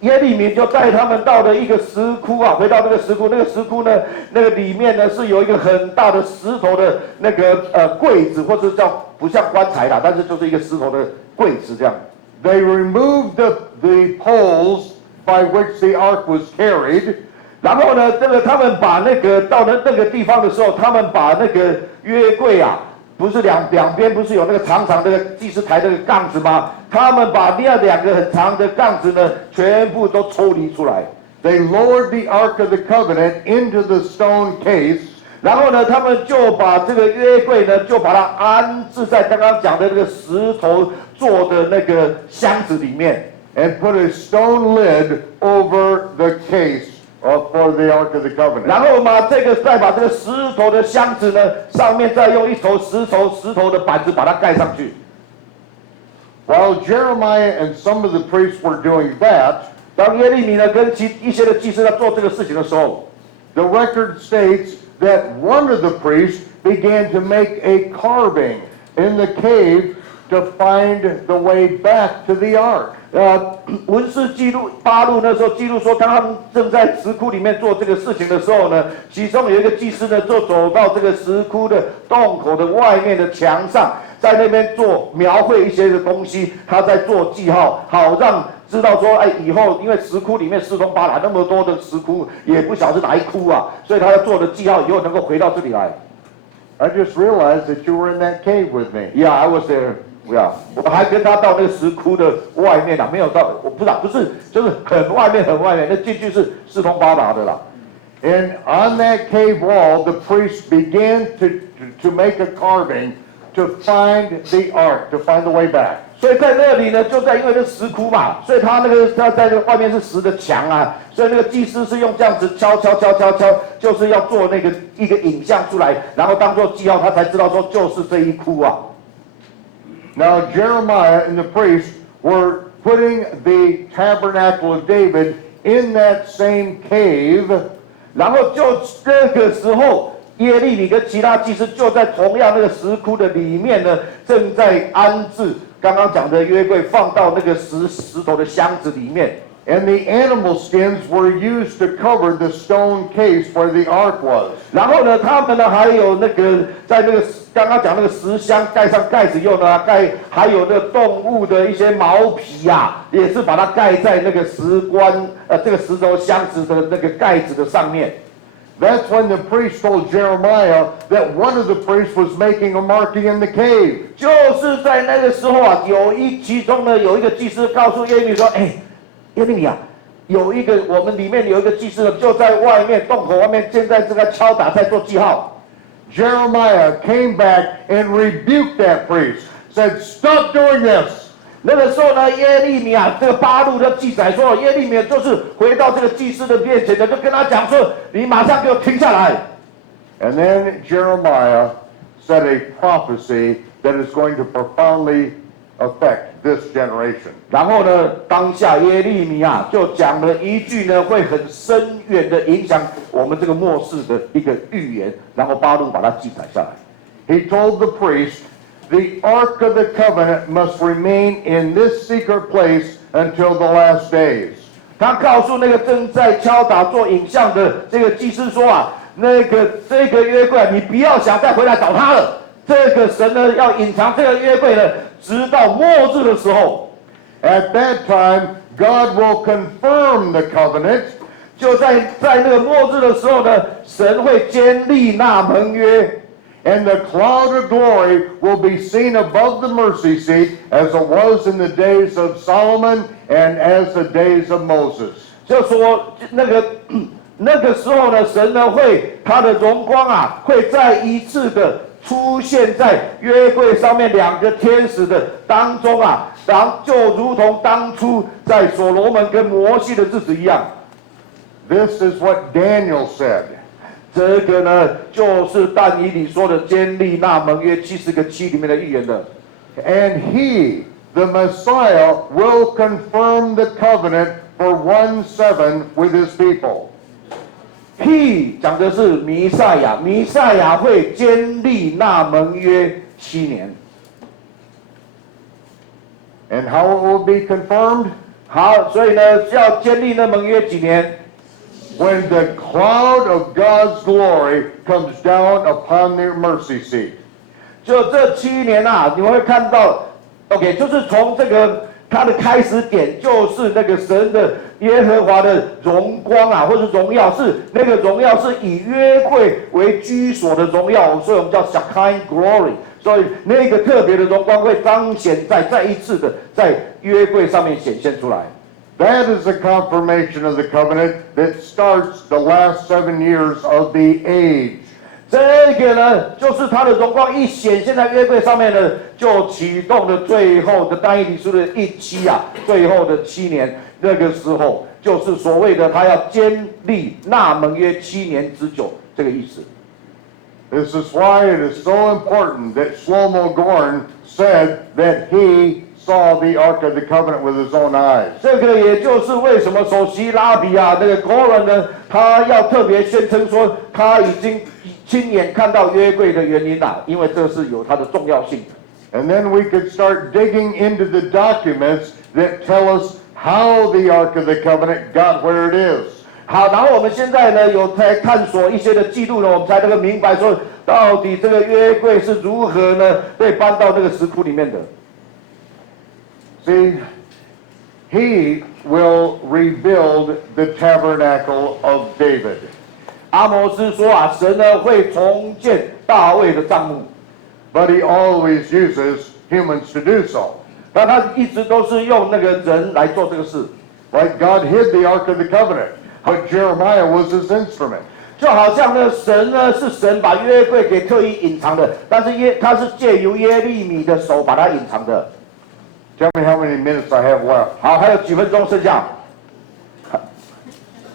耶利米就带他们到了一个石窟啊，回到那个石窟，那个石窟呢，那个里面呢是有一个很大的石头的那个柜子，或者叫不像棺材啦，但是就是一个石头的柜子这样。They removed the poles by which the ark was carried. 然后呢，他们把那个到了那个地方的时候，他们把那个约柜啊，不是两边不是有那个长长的祭司台那个杠子吗？他们把那两个很长的杠子呢，全部都抽离出来。They lowered the ark of the covenant into the stone case. 然后呢，他们就把这个约柜呢，就把它安置在刚刚讲的那个石头做的那个箱子里面 and put a stone lid over the case for the Ark of the Covenant. 然后嘛，再把这个石头的箱子呢，上面再用一头石头的板子把它盖上去。While Jeremiah and some of the priests were doing that, 当耶利米呢跟一些的祭司在做这个事情的时候 the record states that one of the priests began to make a carving in the cave to find the way back to the ark. 文士记录八录那时候记录说，当他们正在石窟里面做这个事情的时候呢，其中有一个祭司呢，就走到这个石窟的洞口的外面的墙上，在那边做描绘一些的东西，他在做记号，好让知道说，哎，以后因为石窟里面四通八达那么多的石窟，也不晓得是哪一窟啊，所以他要做的记号以后能够回到这里来。I just realized that you were in that cave with me. Yeah, I was there. 我还跟他到那个石窟的外面啊，没有到，我不知道，不是，就是很外面，那进去是四通八达的啦。And on that cave wall, the priests began to make a carving to find the ark, to find the way back. 所以在那里呢，就在因为那石窟嘛，所以他在那个外面是石的墙啊，所以那个祭司是用这样子敲，就是要做那个一个影像出来，然后当做记号，他才知道说就是这一窟啊。Now Jeremiah and the priests were putting the tabernacle of David in that same cave. 然后就这个时候，耶利米跟其他祭司就在同样那个石窟的里面呢，正在安置刚刚讲的约柜，放到那个石头的箱子里面。And the animal skins were used to cover the stone case where the ark was. 然后呢，他们呢还有那个在那个刚刚讲那个石箱盖上盖子以后呢，还有那个动物的一些毛皮啊，也是把它盖在那个这个石头箱子的那个盖子的上面。That's when the priest told Jeremiah that one of the priests was making a marking in the cave. 就是在那个时候啊，其中呢有一个祭司告诉耶利米说：“哎。”耶利米啊，我们里面有一个祭司就在外面洞口外面，现在正在敲打，在做记号。Jeremiah came back and rebuked that priest, said, "Stop doing this." 那个时候呢，耶利米啊，这个八录的记载说，耶利米就是回到这个祭司的面前呢，就跟他讲说：“你马上给我停下来。” And then Jeremiah said a prophecy that is going to profoundly affect this generation. 然后呢，当下耶利米啊就讲了一句呢，会很深远的影响我们这个末世的一个预言，然后八录把它记载下来。He told the priest, "The ark of the covenant must remain in this secret place until the last days." 他告诉那个正在敲打做影像的这个祭司说啊，这个约柜，你不要想再回来找他了。这个神呢要隐藏这个约柜呢，直到末日的时候。At that time, God will confirm the covenant. 就在那个末日的时候呢，神会坚立那盟约。And the cloud of glory will be seen above the mercy seat, as it was in the days of Solomon and as the days of Moses. 就说那个时候呢，神呢他的荣光啊，会再一次的出现在约柜上面两个天使的当中啊，就如同当初在所罗门跟摩西的日子一样。This is what Daniel said. 这个呢，就是但以理说的坚立那盟约70个7里面的预言的。And he, the Messiah, will confirm the covenant for 1/7 with his people. He 讲的是弥赛亚，弥赛亚会坚立那盟约7年。And how it will be confirmed? 好，所以呢，要坚立那盟约几年？ When the cloud of God's glory comes down upon their mercy seat. 就这7年啊，你们会看到 ，OK， 就是从这个它的开始点，就是那个神的耶和华的荣光啊，或者荣耀，是那个荣耀是以约柜为居所的荣耀，所以我们叫 Shekinah glory。所以那个特别的荣光会彰显再一次的在约柜上面显现出来。 That is the confirmation of the covenant that starts the last 7 years of the age. 这个呢，就是它的荣光一显现在约柜上面呢，就启动了最后的但以理书的一期啊，最后的7年，那个时候就是所谓的他要坚立那盟约7年之久，这个意思。 This is why it is so important that Shlomo Goren said that he saw the Ark of the Covenant with his own eyes. 这个也就是为什么首席拉比啊，那个国人呢，他要特别宣称说他已经亲眼看到约柜的原因啦，因为这是有它的重要性。 And then we could start digging into the documents that tell us how the Ark of the Covenant got where it is. 好，然后我们现在呢有在探索一些的记录呢，我们才能够明白说，到底这个约柜是如何呢被搬到那个石窟里面的。 See, he will rebuild the tabernacle of David. 阿摩斯说啊，神呢会重建大卫的帐幕， But he always uses humans to do so. 但他一直都是用那个人来做这个事， Like God hid the Ark of the Covenant, but Jeremiah was his instrument. 就好像呢神呢是神把约柜给特意隐藏的，但是他是借由耶利米的手把它隐藏的。 Tell me how many minutes I have left. 好，还有几分钟剩下。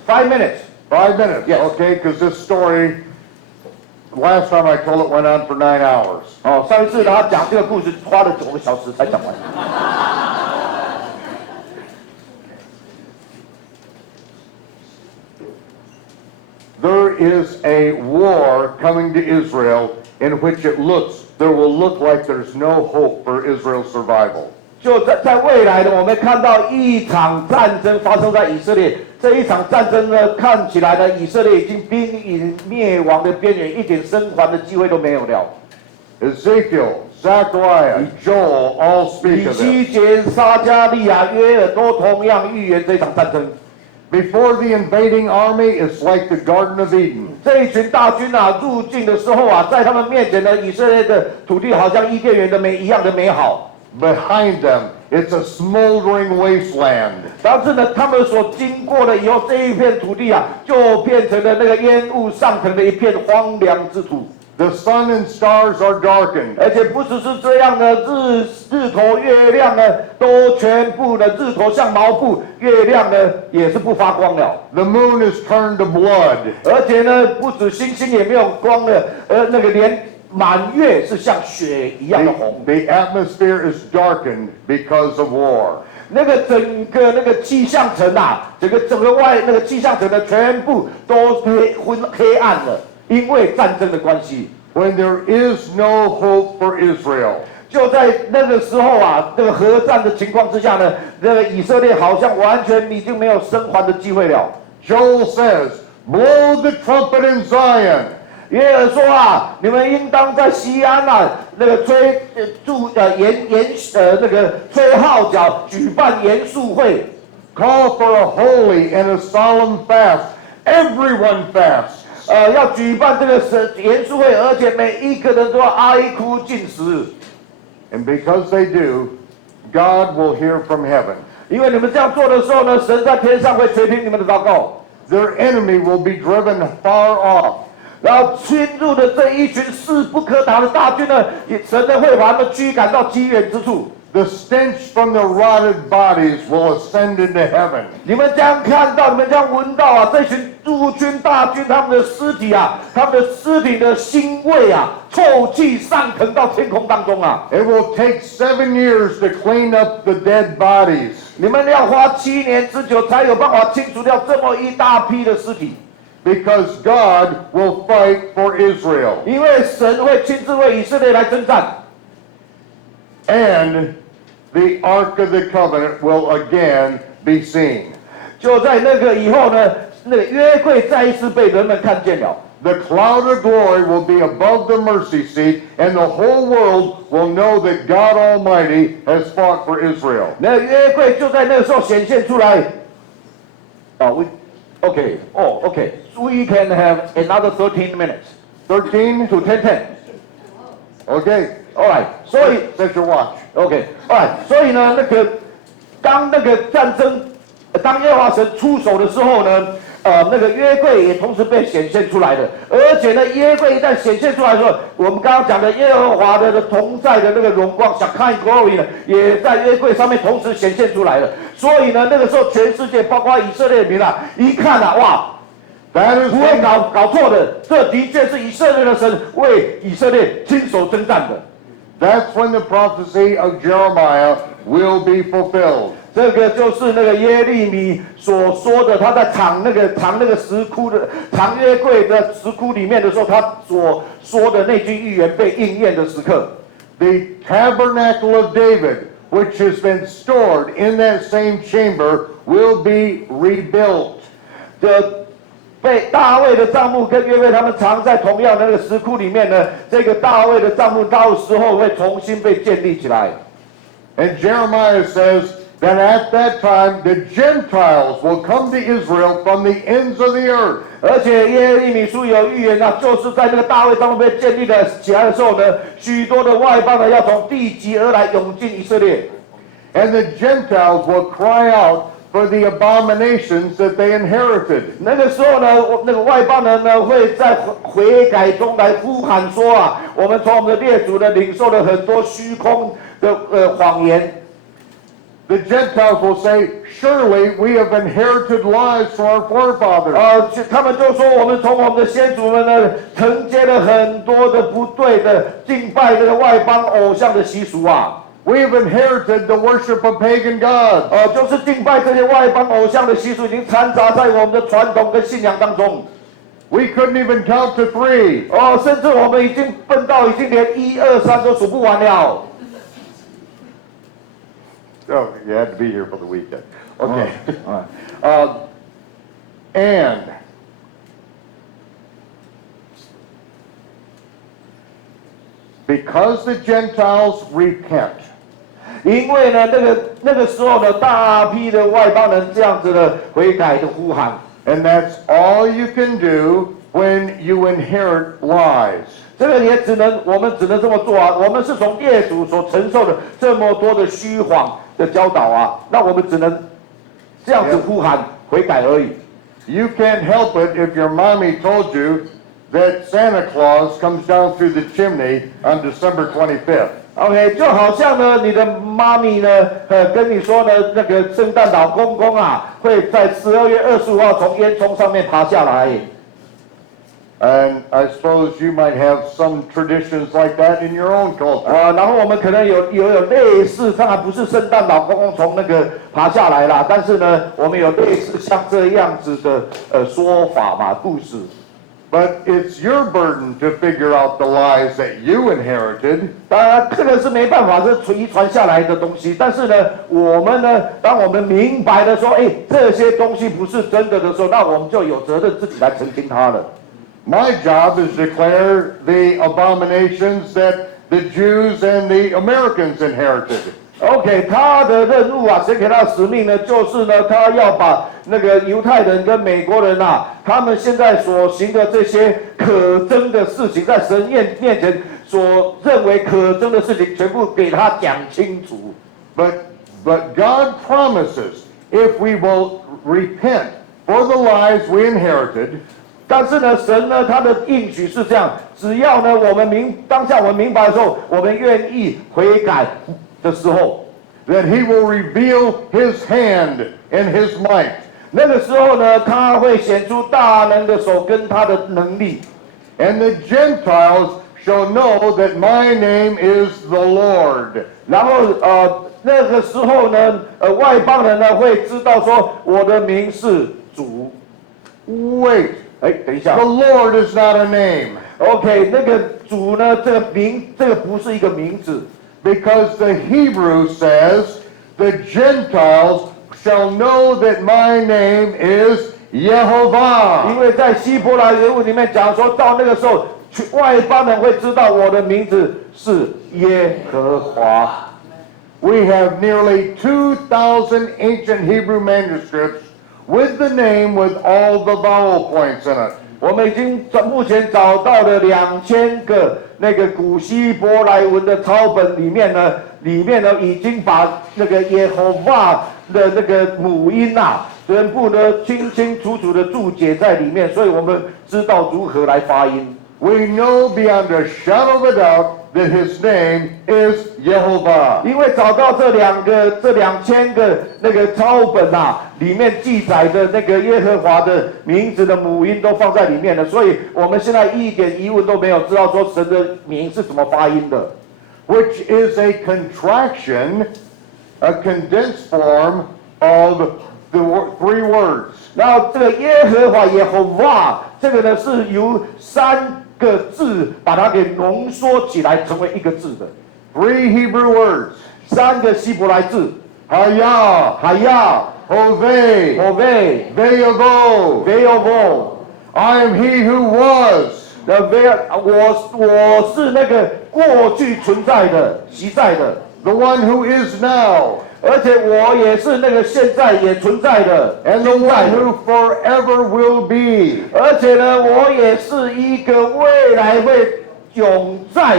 5 minutes. 5 minutes, Yes. okay? Because this story, last time I told it, went on for 9 hours. 哦，上一次他讲这个故事花了9个小时才讲完。 There is a war coming to Israel in which there will look like there's no hope for Israel's survival. 就在未来呢，我们看到一场战争发生在以色列。这一场战争呢，看起来呢，以色列已经濒临灭亡的边缘，一点生还的机会都没有了。 Ezekiel, Zechariah, Joel all 以 speak of 西 this. 结、撒迦利亚、约尔都同样预言这场战争。 Before the invading army, it's like the Garden of Eden. 这一群大军啊入境的时候啊，在他们面前呢，以色列的土地好像伊甸园的一样的美好。 Behind them, it's a smoldering wasteland. 但是呢，他们所经过的以后，这一片土地啊，就变成了那个烟雾上腾的一片荒凉之土。 The sun and stars are darkened. 而且不只是这样呢，日头、月亮呢，都全部的日头像毛布，月亮呢也是不发光了。 The moon is turned to blood. 而且呢，不止星星也没有光了，那个连满月是像血一样的红。 The atmosphere is darkened because of war. 那个整个那个气象层啊，整个那个气象层呢，全部都黑暗了。 因为战争的关系 When there is no hope for Israel, 就在那个时候啊，那个核战的情况之下呢，那个以色列好像完全已经没有生还的机会了。Joel says, blow the trumpet in Zion. 约珥说啊，你们应当在西安啊，那个吹号角，举办严肃会 Call for a holy and a solemn fast. Everyone fasts. 要举办这个严肃会，而且每一个人都要哀哭禁食。 And because they do, God will hear from heaven. 因为你们这样做的时候呢，神在天上会垂听你们的祷告。 Their enemy will be driven far off. 然后侵入的这一群势不可挡的大军呢，神呢会把他们驱赶到极远之处。 The stench from the rotted bodies will ascend into heaven. 你们将看到，你们将闻到啊，这群驻军大军他们的尸体啊，他们的尸体的腥味啊，臭气上腾到天空当中啊。 It will take 7 years to clean up the dead bodies. 你们要花7年之久才有办法清除掉这么一大批的尸体。because God will fight for Israel. 因为神会亲自为以色列来征战。 And the Ark of the Covenant will again be seen. 就在那个以后呢，那个约柜再一次被人们看见了。 The cloud of glory will be above the mercy seat, and the whole world will know that God Almighty has fought for Israel. 那约柜就在那个时候显现出来。we can have another 13 minutes. 13 to 10:10. Okay. All right. 所以 Set your watch. OK， all right。所以呢，当那个战争，当耶和华神出手的时候呢，那个约柜也同时被显现出来的。而且呢，约柜一旦显现出来的时候，我们刚刚讲的耶和华的同在的那个荣光 ，Shekinah glory 呢，也在约柜上面同时显现出来了。所以呢，那个时候全世界，包括以色列民啊，一看啊，哇！ 不会搞错的，这的确是以色列的神为以色列亲手征战的。 That's when the prophecy of Jeremiah will be fulfilled. 这个就是那个耶利米所说的，他在藏那个石窟的藏约柜的石窟里面的时候，他所说的那句预言被应验的时刻。The tabernacle of David, which has been stored in that same chamber, will be rebuilt. 被大卫的帐幕跟约柜他们藏在同样的那个石窟里面呢，这个大卫的帐幕到时候会重新被建立起来。And Jeremiah says that at that time the Gentiles will come to Israel from the ends of the earth. 而且耶利米书有预言啊，就是在那个大卫帐幕被建立了起来的时候呢，许多的外邦人要从地极而来涌进以色列。And the Gentiles will cry out for the abominations that they inherited. 那个时候呢，那个外邦人呢会在悔改中来呼喊说啊，我们从我们的列祖的领受了很多虚空的谎言。The Gentiles will say, "Surely we have inherited lies from our forefathers." 他们就说我们从我们的先祖们呢承接了很多的不对的敬拜这个外邦偶像的习俗啊。 We have inherited the worship of pagan gods. 就是敬拜这些外邦偶像的习俗已经掺杂在我们的传统跟信仰当中。We couldn't even count to 3. 甚至我们已经笨到已经连1、2、3都数不完了。Oh, you had to be here for the weekend. Okay. Oh. And because the Gentiles repent, 因为呢，那个时候呢，大批的外邦人这样子的悔改的呼喊， and that's all you can do when you inherit lies. 这个我们只能这么做啊。我们是从列祖所承受的这么多的虚谎的教导啊，那我们只能这样子呼喊悔改而已。You can't help it if your mommy told you that Santa Claus comes down through the chimney on December 25th. OK， 就好像呢，你的妈咪呢，跟你说呢，那个圣诞老公公啊，会在12月25号从烟囱上面爬下来。And I suppose you might have some traditions like that in your own culture. 然后我们可能有类似，当然不是圣诞老公公从那个爬下来啦，但是呢，我们有类似像这样子的说法嘛，故事。But it's your burden to figure out the lies that you inherited. 当然，这个是没办法，是遗传下来的东西。但是呢，我们呢，当我们明白的说，这些东西不是真的的时候，那我们就有责任自己来澄清它了。My job is to declare the abominations that the Jews and the Americans inherited. OK， 他的任务啊，谁给他的使命呢？就是呢，他要把那个犹太人跟美国人啊，他们现在所行的这些可憎的事情，在神面前所认为可憎的事情，全部给他讲清楚。But God promises if we will repent for the lies we inherited. 但是呢，神呢，他的应许是这样：只要呢，当下我们明白的时候，我们愿意悔改的时候， that he will reveal his hand and his might. 那个时候呢，他会显出大能的手跟他的能力。And the Gentiles shall know that my name is the Lord. 然后那个时候呢，外邦人呢会知道说，我的名是主。Wait, 等一下 The Lord is not a name.，OK， 那个主呢，这个不是一个名字。 Because the Hebrew says, the Gentiles shall know that my name is Yehovah. 因为在希伯来原文里面讲说，到那个时候，外邦人会知道我的名字是耶和华。 We have nearly 2,000 ancient Hebrew manuscripts with the name with all the vowel points in it. 我们已经目前找到了2000个那个古希伯来文的抄本里面呢已经把那个耶和华的那个母音全部呢清清楚楚的注解在里面，所以我们知道如何来发音。 We know beyond a shadow of a doubt that his name is Yehovah. 因为找到这2000个那个抄本里面记载的那个耶和华的名字的母音都放在里面了，所以我们现在一点疑问都没有，知道说神的名是怎么发音的。 Which is a contraction, a condensed form of the three words. 然后这个耶和华耶和华这个呢是由3个字把它给浓缩起来成为一个字的。 Three Hebrew words. 3个希伯来字 Hayah, 海亚、 Hoveh, 火卫、 Ve'avo. 维欧沃。 I am he who was. 我是那个过去存在的、习在的， The one who is now. 而且我也是那个现在也存在的， And the one who forever will be. 而且呢，我也是一个未来会永在。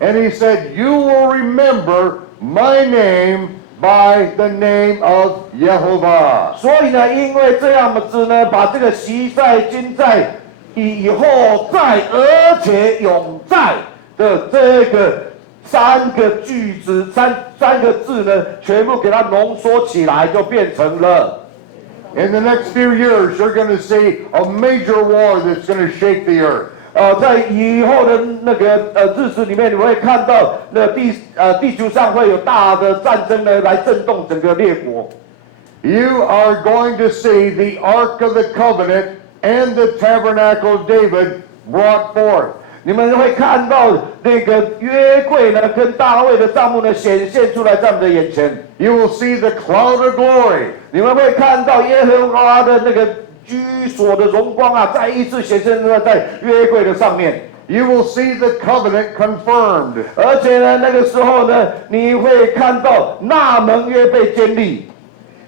And he said, you will remember my name by the name of Yehovah. 所以呢，因为这样子呢，把这个习在、今在、以后在，而且永在的这个3个句子、三个字呢，全部给它浓缩起来，就变成了。 In the next few years, you're going to see a major war that's going to shake the earth. 在以后的那个日子里面，你会看到那地球上会有大的战争呢，来震动整个列国。 You are going to see the Ark of the Covenant and the Tabernacle of David brought forth. 你们会看到那个约柜呢，跟大卫的帐幕呢显现出来在我们的眼前。 You will see the cloud of glory. 你们会看到耶和华的那个居所的荣光再一次显现出来在约柜的上面。 You will see the covenant confirmed. 而且呢，那个时候呢，你会看到那盟约被建立。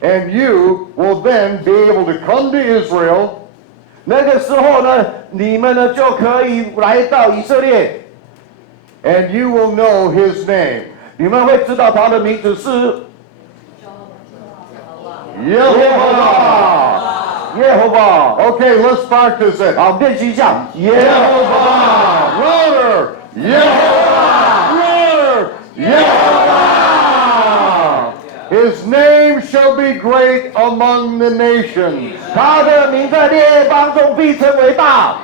And you will then be able to come to Israel. 那个时候呢，你们呢就可以来到以色列， And you will know his name. 你们会知道他的名字是 Yehovah. 耶和华。 Okay, let's practice it. 好，练习一下耶和 Yehovah. Louder. Yehovah. Louder. Yehovah. His name shall be great among the nations. 他的名在列邦中必称为大。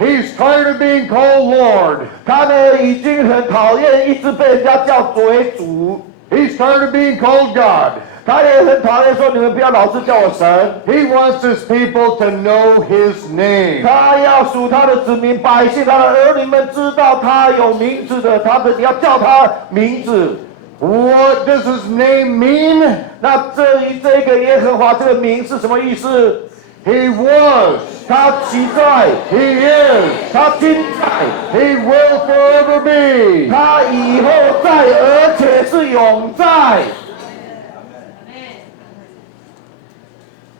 He's tired of being called Lord. 他呢已经很讨厌一直被人家叫为主， He's tired of being called God. 他也很讨厌说你们不要老是叫我神。 He wants his people to know his name. 他要属他的子民百姓，他的儿女们知道他有名字的，你要叫他名字。 What does his name mean? 那这个耶和华这个名是什么意思？ He was. 他昔在， He is. 他今在， He will forever be. 他以后在，而且是永在。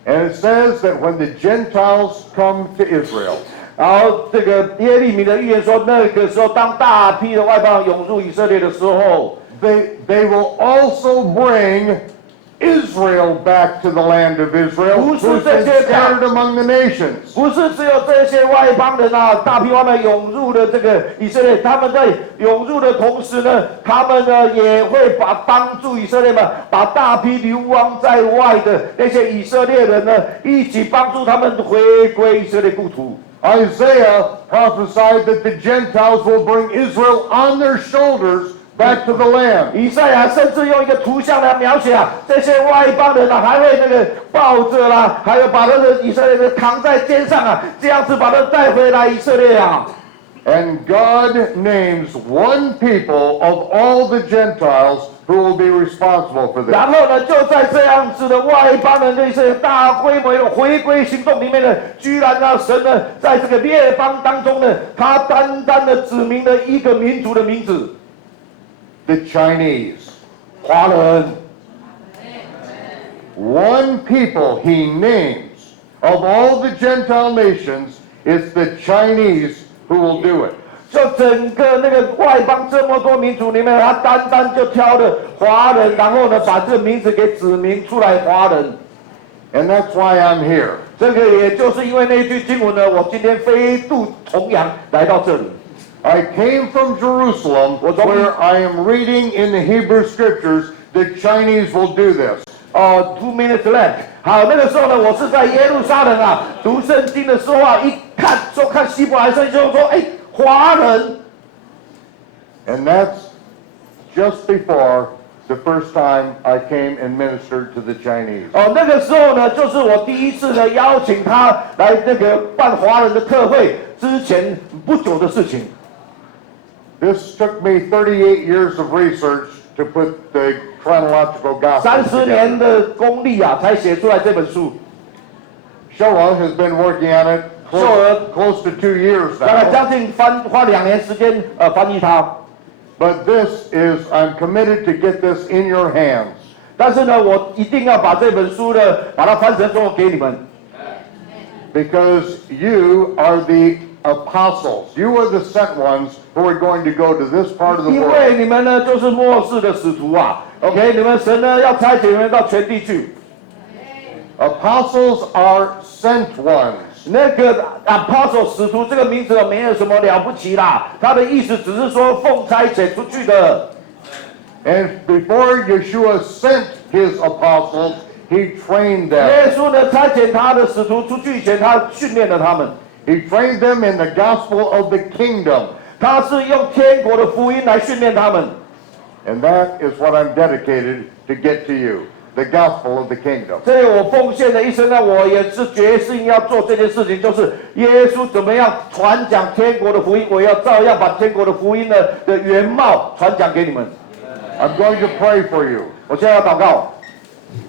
And it says that when the Gentiles come to Israel, 然后这个耶利米的预言说，那个时候当大批的外邦人涌入以色列的时候， they will also bring Israel back to the land of Israel, who's been scattered among the nations. 不是只有这些外邦人大批外邦人涌入了这个以色列，他们在涌入的同时呢，他们呢也会帮助以色列们，把大批流亡在外的那些以色列人呢，一起帮助他们回归以色列故土。 Isaiah prophesied that the Gentiles will bring Israel on their shoulders back to the land. 以赛亚甚至用一个图像来描写这些外邦人还会那个抱着啦，还有把那个以色列人扛在肩上这样子把他带回来以色列And God names one people of all the Gentiles who will be responsible for this. 然后呢，就在这样子的外邦人对以色列大规模的回归行动里面呢，居然神呢，在这个列邦当中呢，他单单的指明了一个民族的名字 The Chinese. 华人。One people he names of all the Gentile nations is the Chinese who will do it. 就整个那个外邦这么多民族里面，他单单就挑了华人，然后呢，把这个名字给指明出来，华人。And that's why I'm here. 这个也就是因为那句经文呢，我今天飞渡重洋来到这里。I came from Jerusalem, where I am reading in the Hebrew Scriptures the Chinese will do this. 2 minutes left。好，那个时候呢，我是在耶路撒冷读圣经的时候一看就看希伯来圣经，就说华人。And that's just before the first time I came and ministered to the Chinese. 那个时候呢，就是我第一次呢邀请他来那个办华人的特会之前不久的事情。This took me 38 years of research to put the chronological gospel 30年 together. 的功力才写出来这本书。Shella has been working on it close to 2 years 大概 now. 将近花2年时间翻译它。But this is, I'm committed to get this in your hands. 但是呢，我一定要把这本书呢，把它翻成中文给你们。Because you are the apostles. You are the sent ones who are going to go to this part of the 因 world. 为你们呢，就是末世的使徒OK， 你们神呢要差遣你们到全地去。Apostles are sent ones. 那个 apostle 使徒这个名字没有什么了不起啦，它的意思只是说奉差遣出去的。And before Yeshua sent his apostles, he trained 耶 them. 稣呢差遣他的使徒出去以前，他训练了他们。He trained them in the gospel of the kingdom. 他是用天国的福音来训练他们。And that is what I'm dedicated to get to you. The gospel of the kingdom. 所以我奉献的一生呢，我也是决心要做这件事情，就是耶稣怎么样传讲天国的福音，我要照样把天国的福音的原貌传讲给你们。I'm going to pray for you. 我现在要祷告。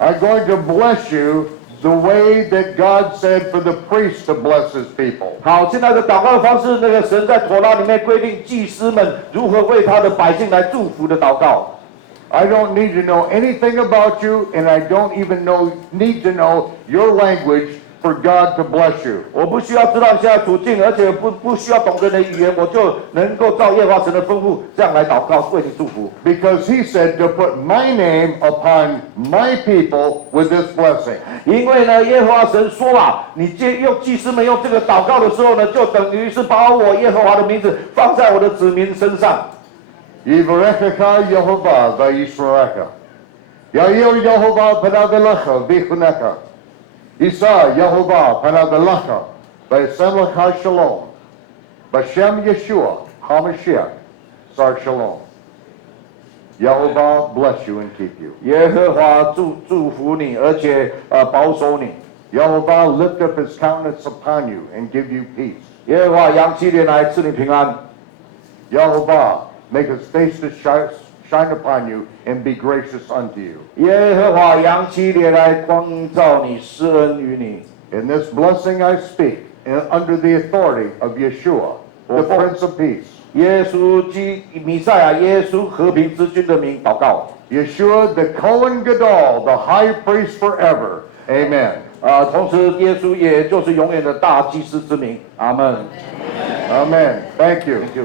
I'm going to bless you the way that God said for the priest to bless his people. 好，现在的祷告的方式，那个神在妥拉里面规定祭司们如何为他的百姓来祝福的祷告。I don't need to know anything about you, and I don't even need to know your language for God to bless you. 我不需要知道你现在处境，而且不需要懂得你的语言，我就能够照耶和华神的吩咐这样来祷告，为你祝福。Because he said to put my name upon my people with this blessing. 因为呢，耶和华神说你用祭司们用这个祷告的时候呢，就等于是把我耶和华的名字放在我的子民身上。Yivarechecha Yehovah vayishmerecha. Yair Yehovah panadelecha vichunecha. Isa Yehovah panadelecha vayasem lecha shalom. B'shem Yeshua HaMashiach sar shalom. Yehovah bless you and keep you. 耶和华祝福你，而且保守你。Yehovah lift up his countenance upon you and give you peace. 耶和华扬起脸来赐你平安。Yehovah make his face to shine upon you and be gracious unto you. 耶和华扬起脸来光照你，施恩于你。In this blessing I speak, under the authority of Yeshua, the Prince of Peace. 耶稣弥赛亚，耶稣和平之君的名祷告。Yeshua, the Kohen Gadol, the High Priest forever. Amen. 同时耶稣也就是永远的大祭司之名。阿门。Amen. Thank you. Thank you.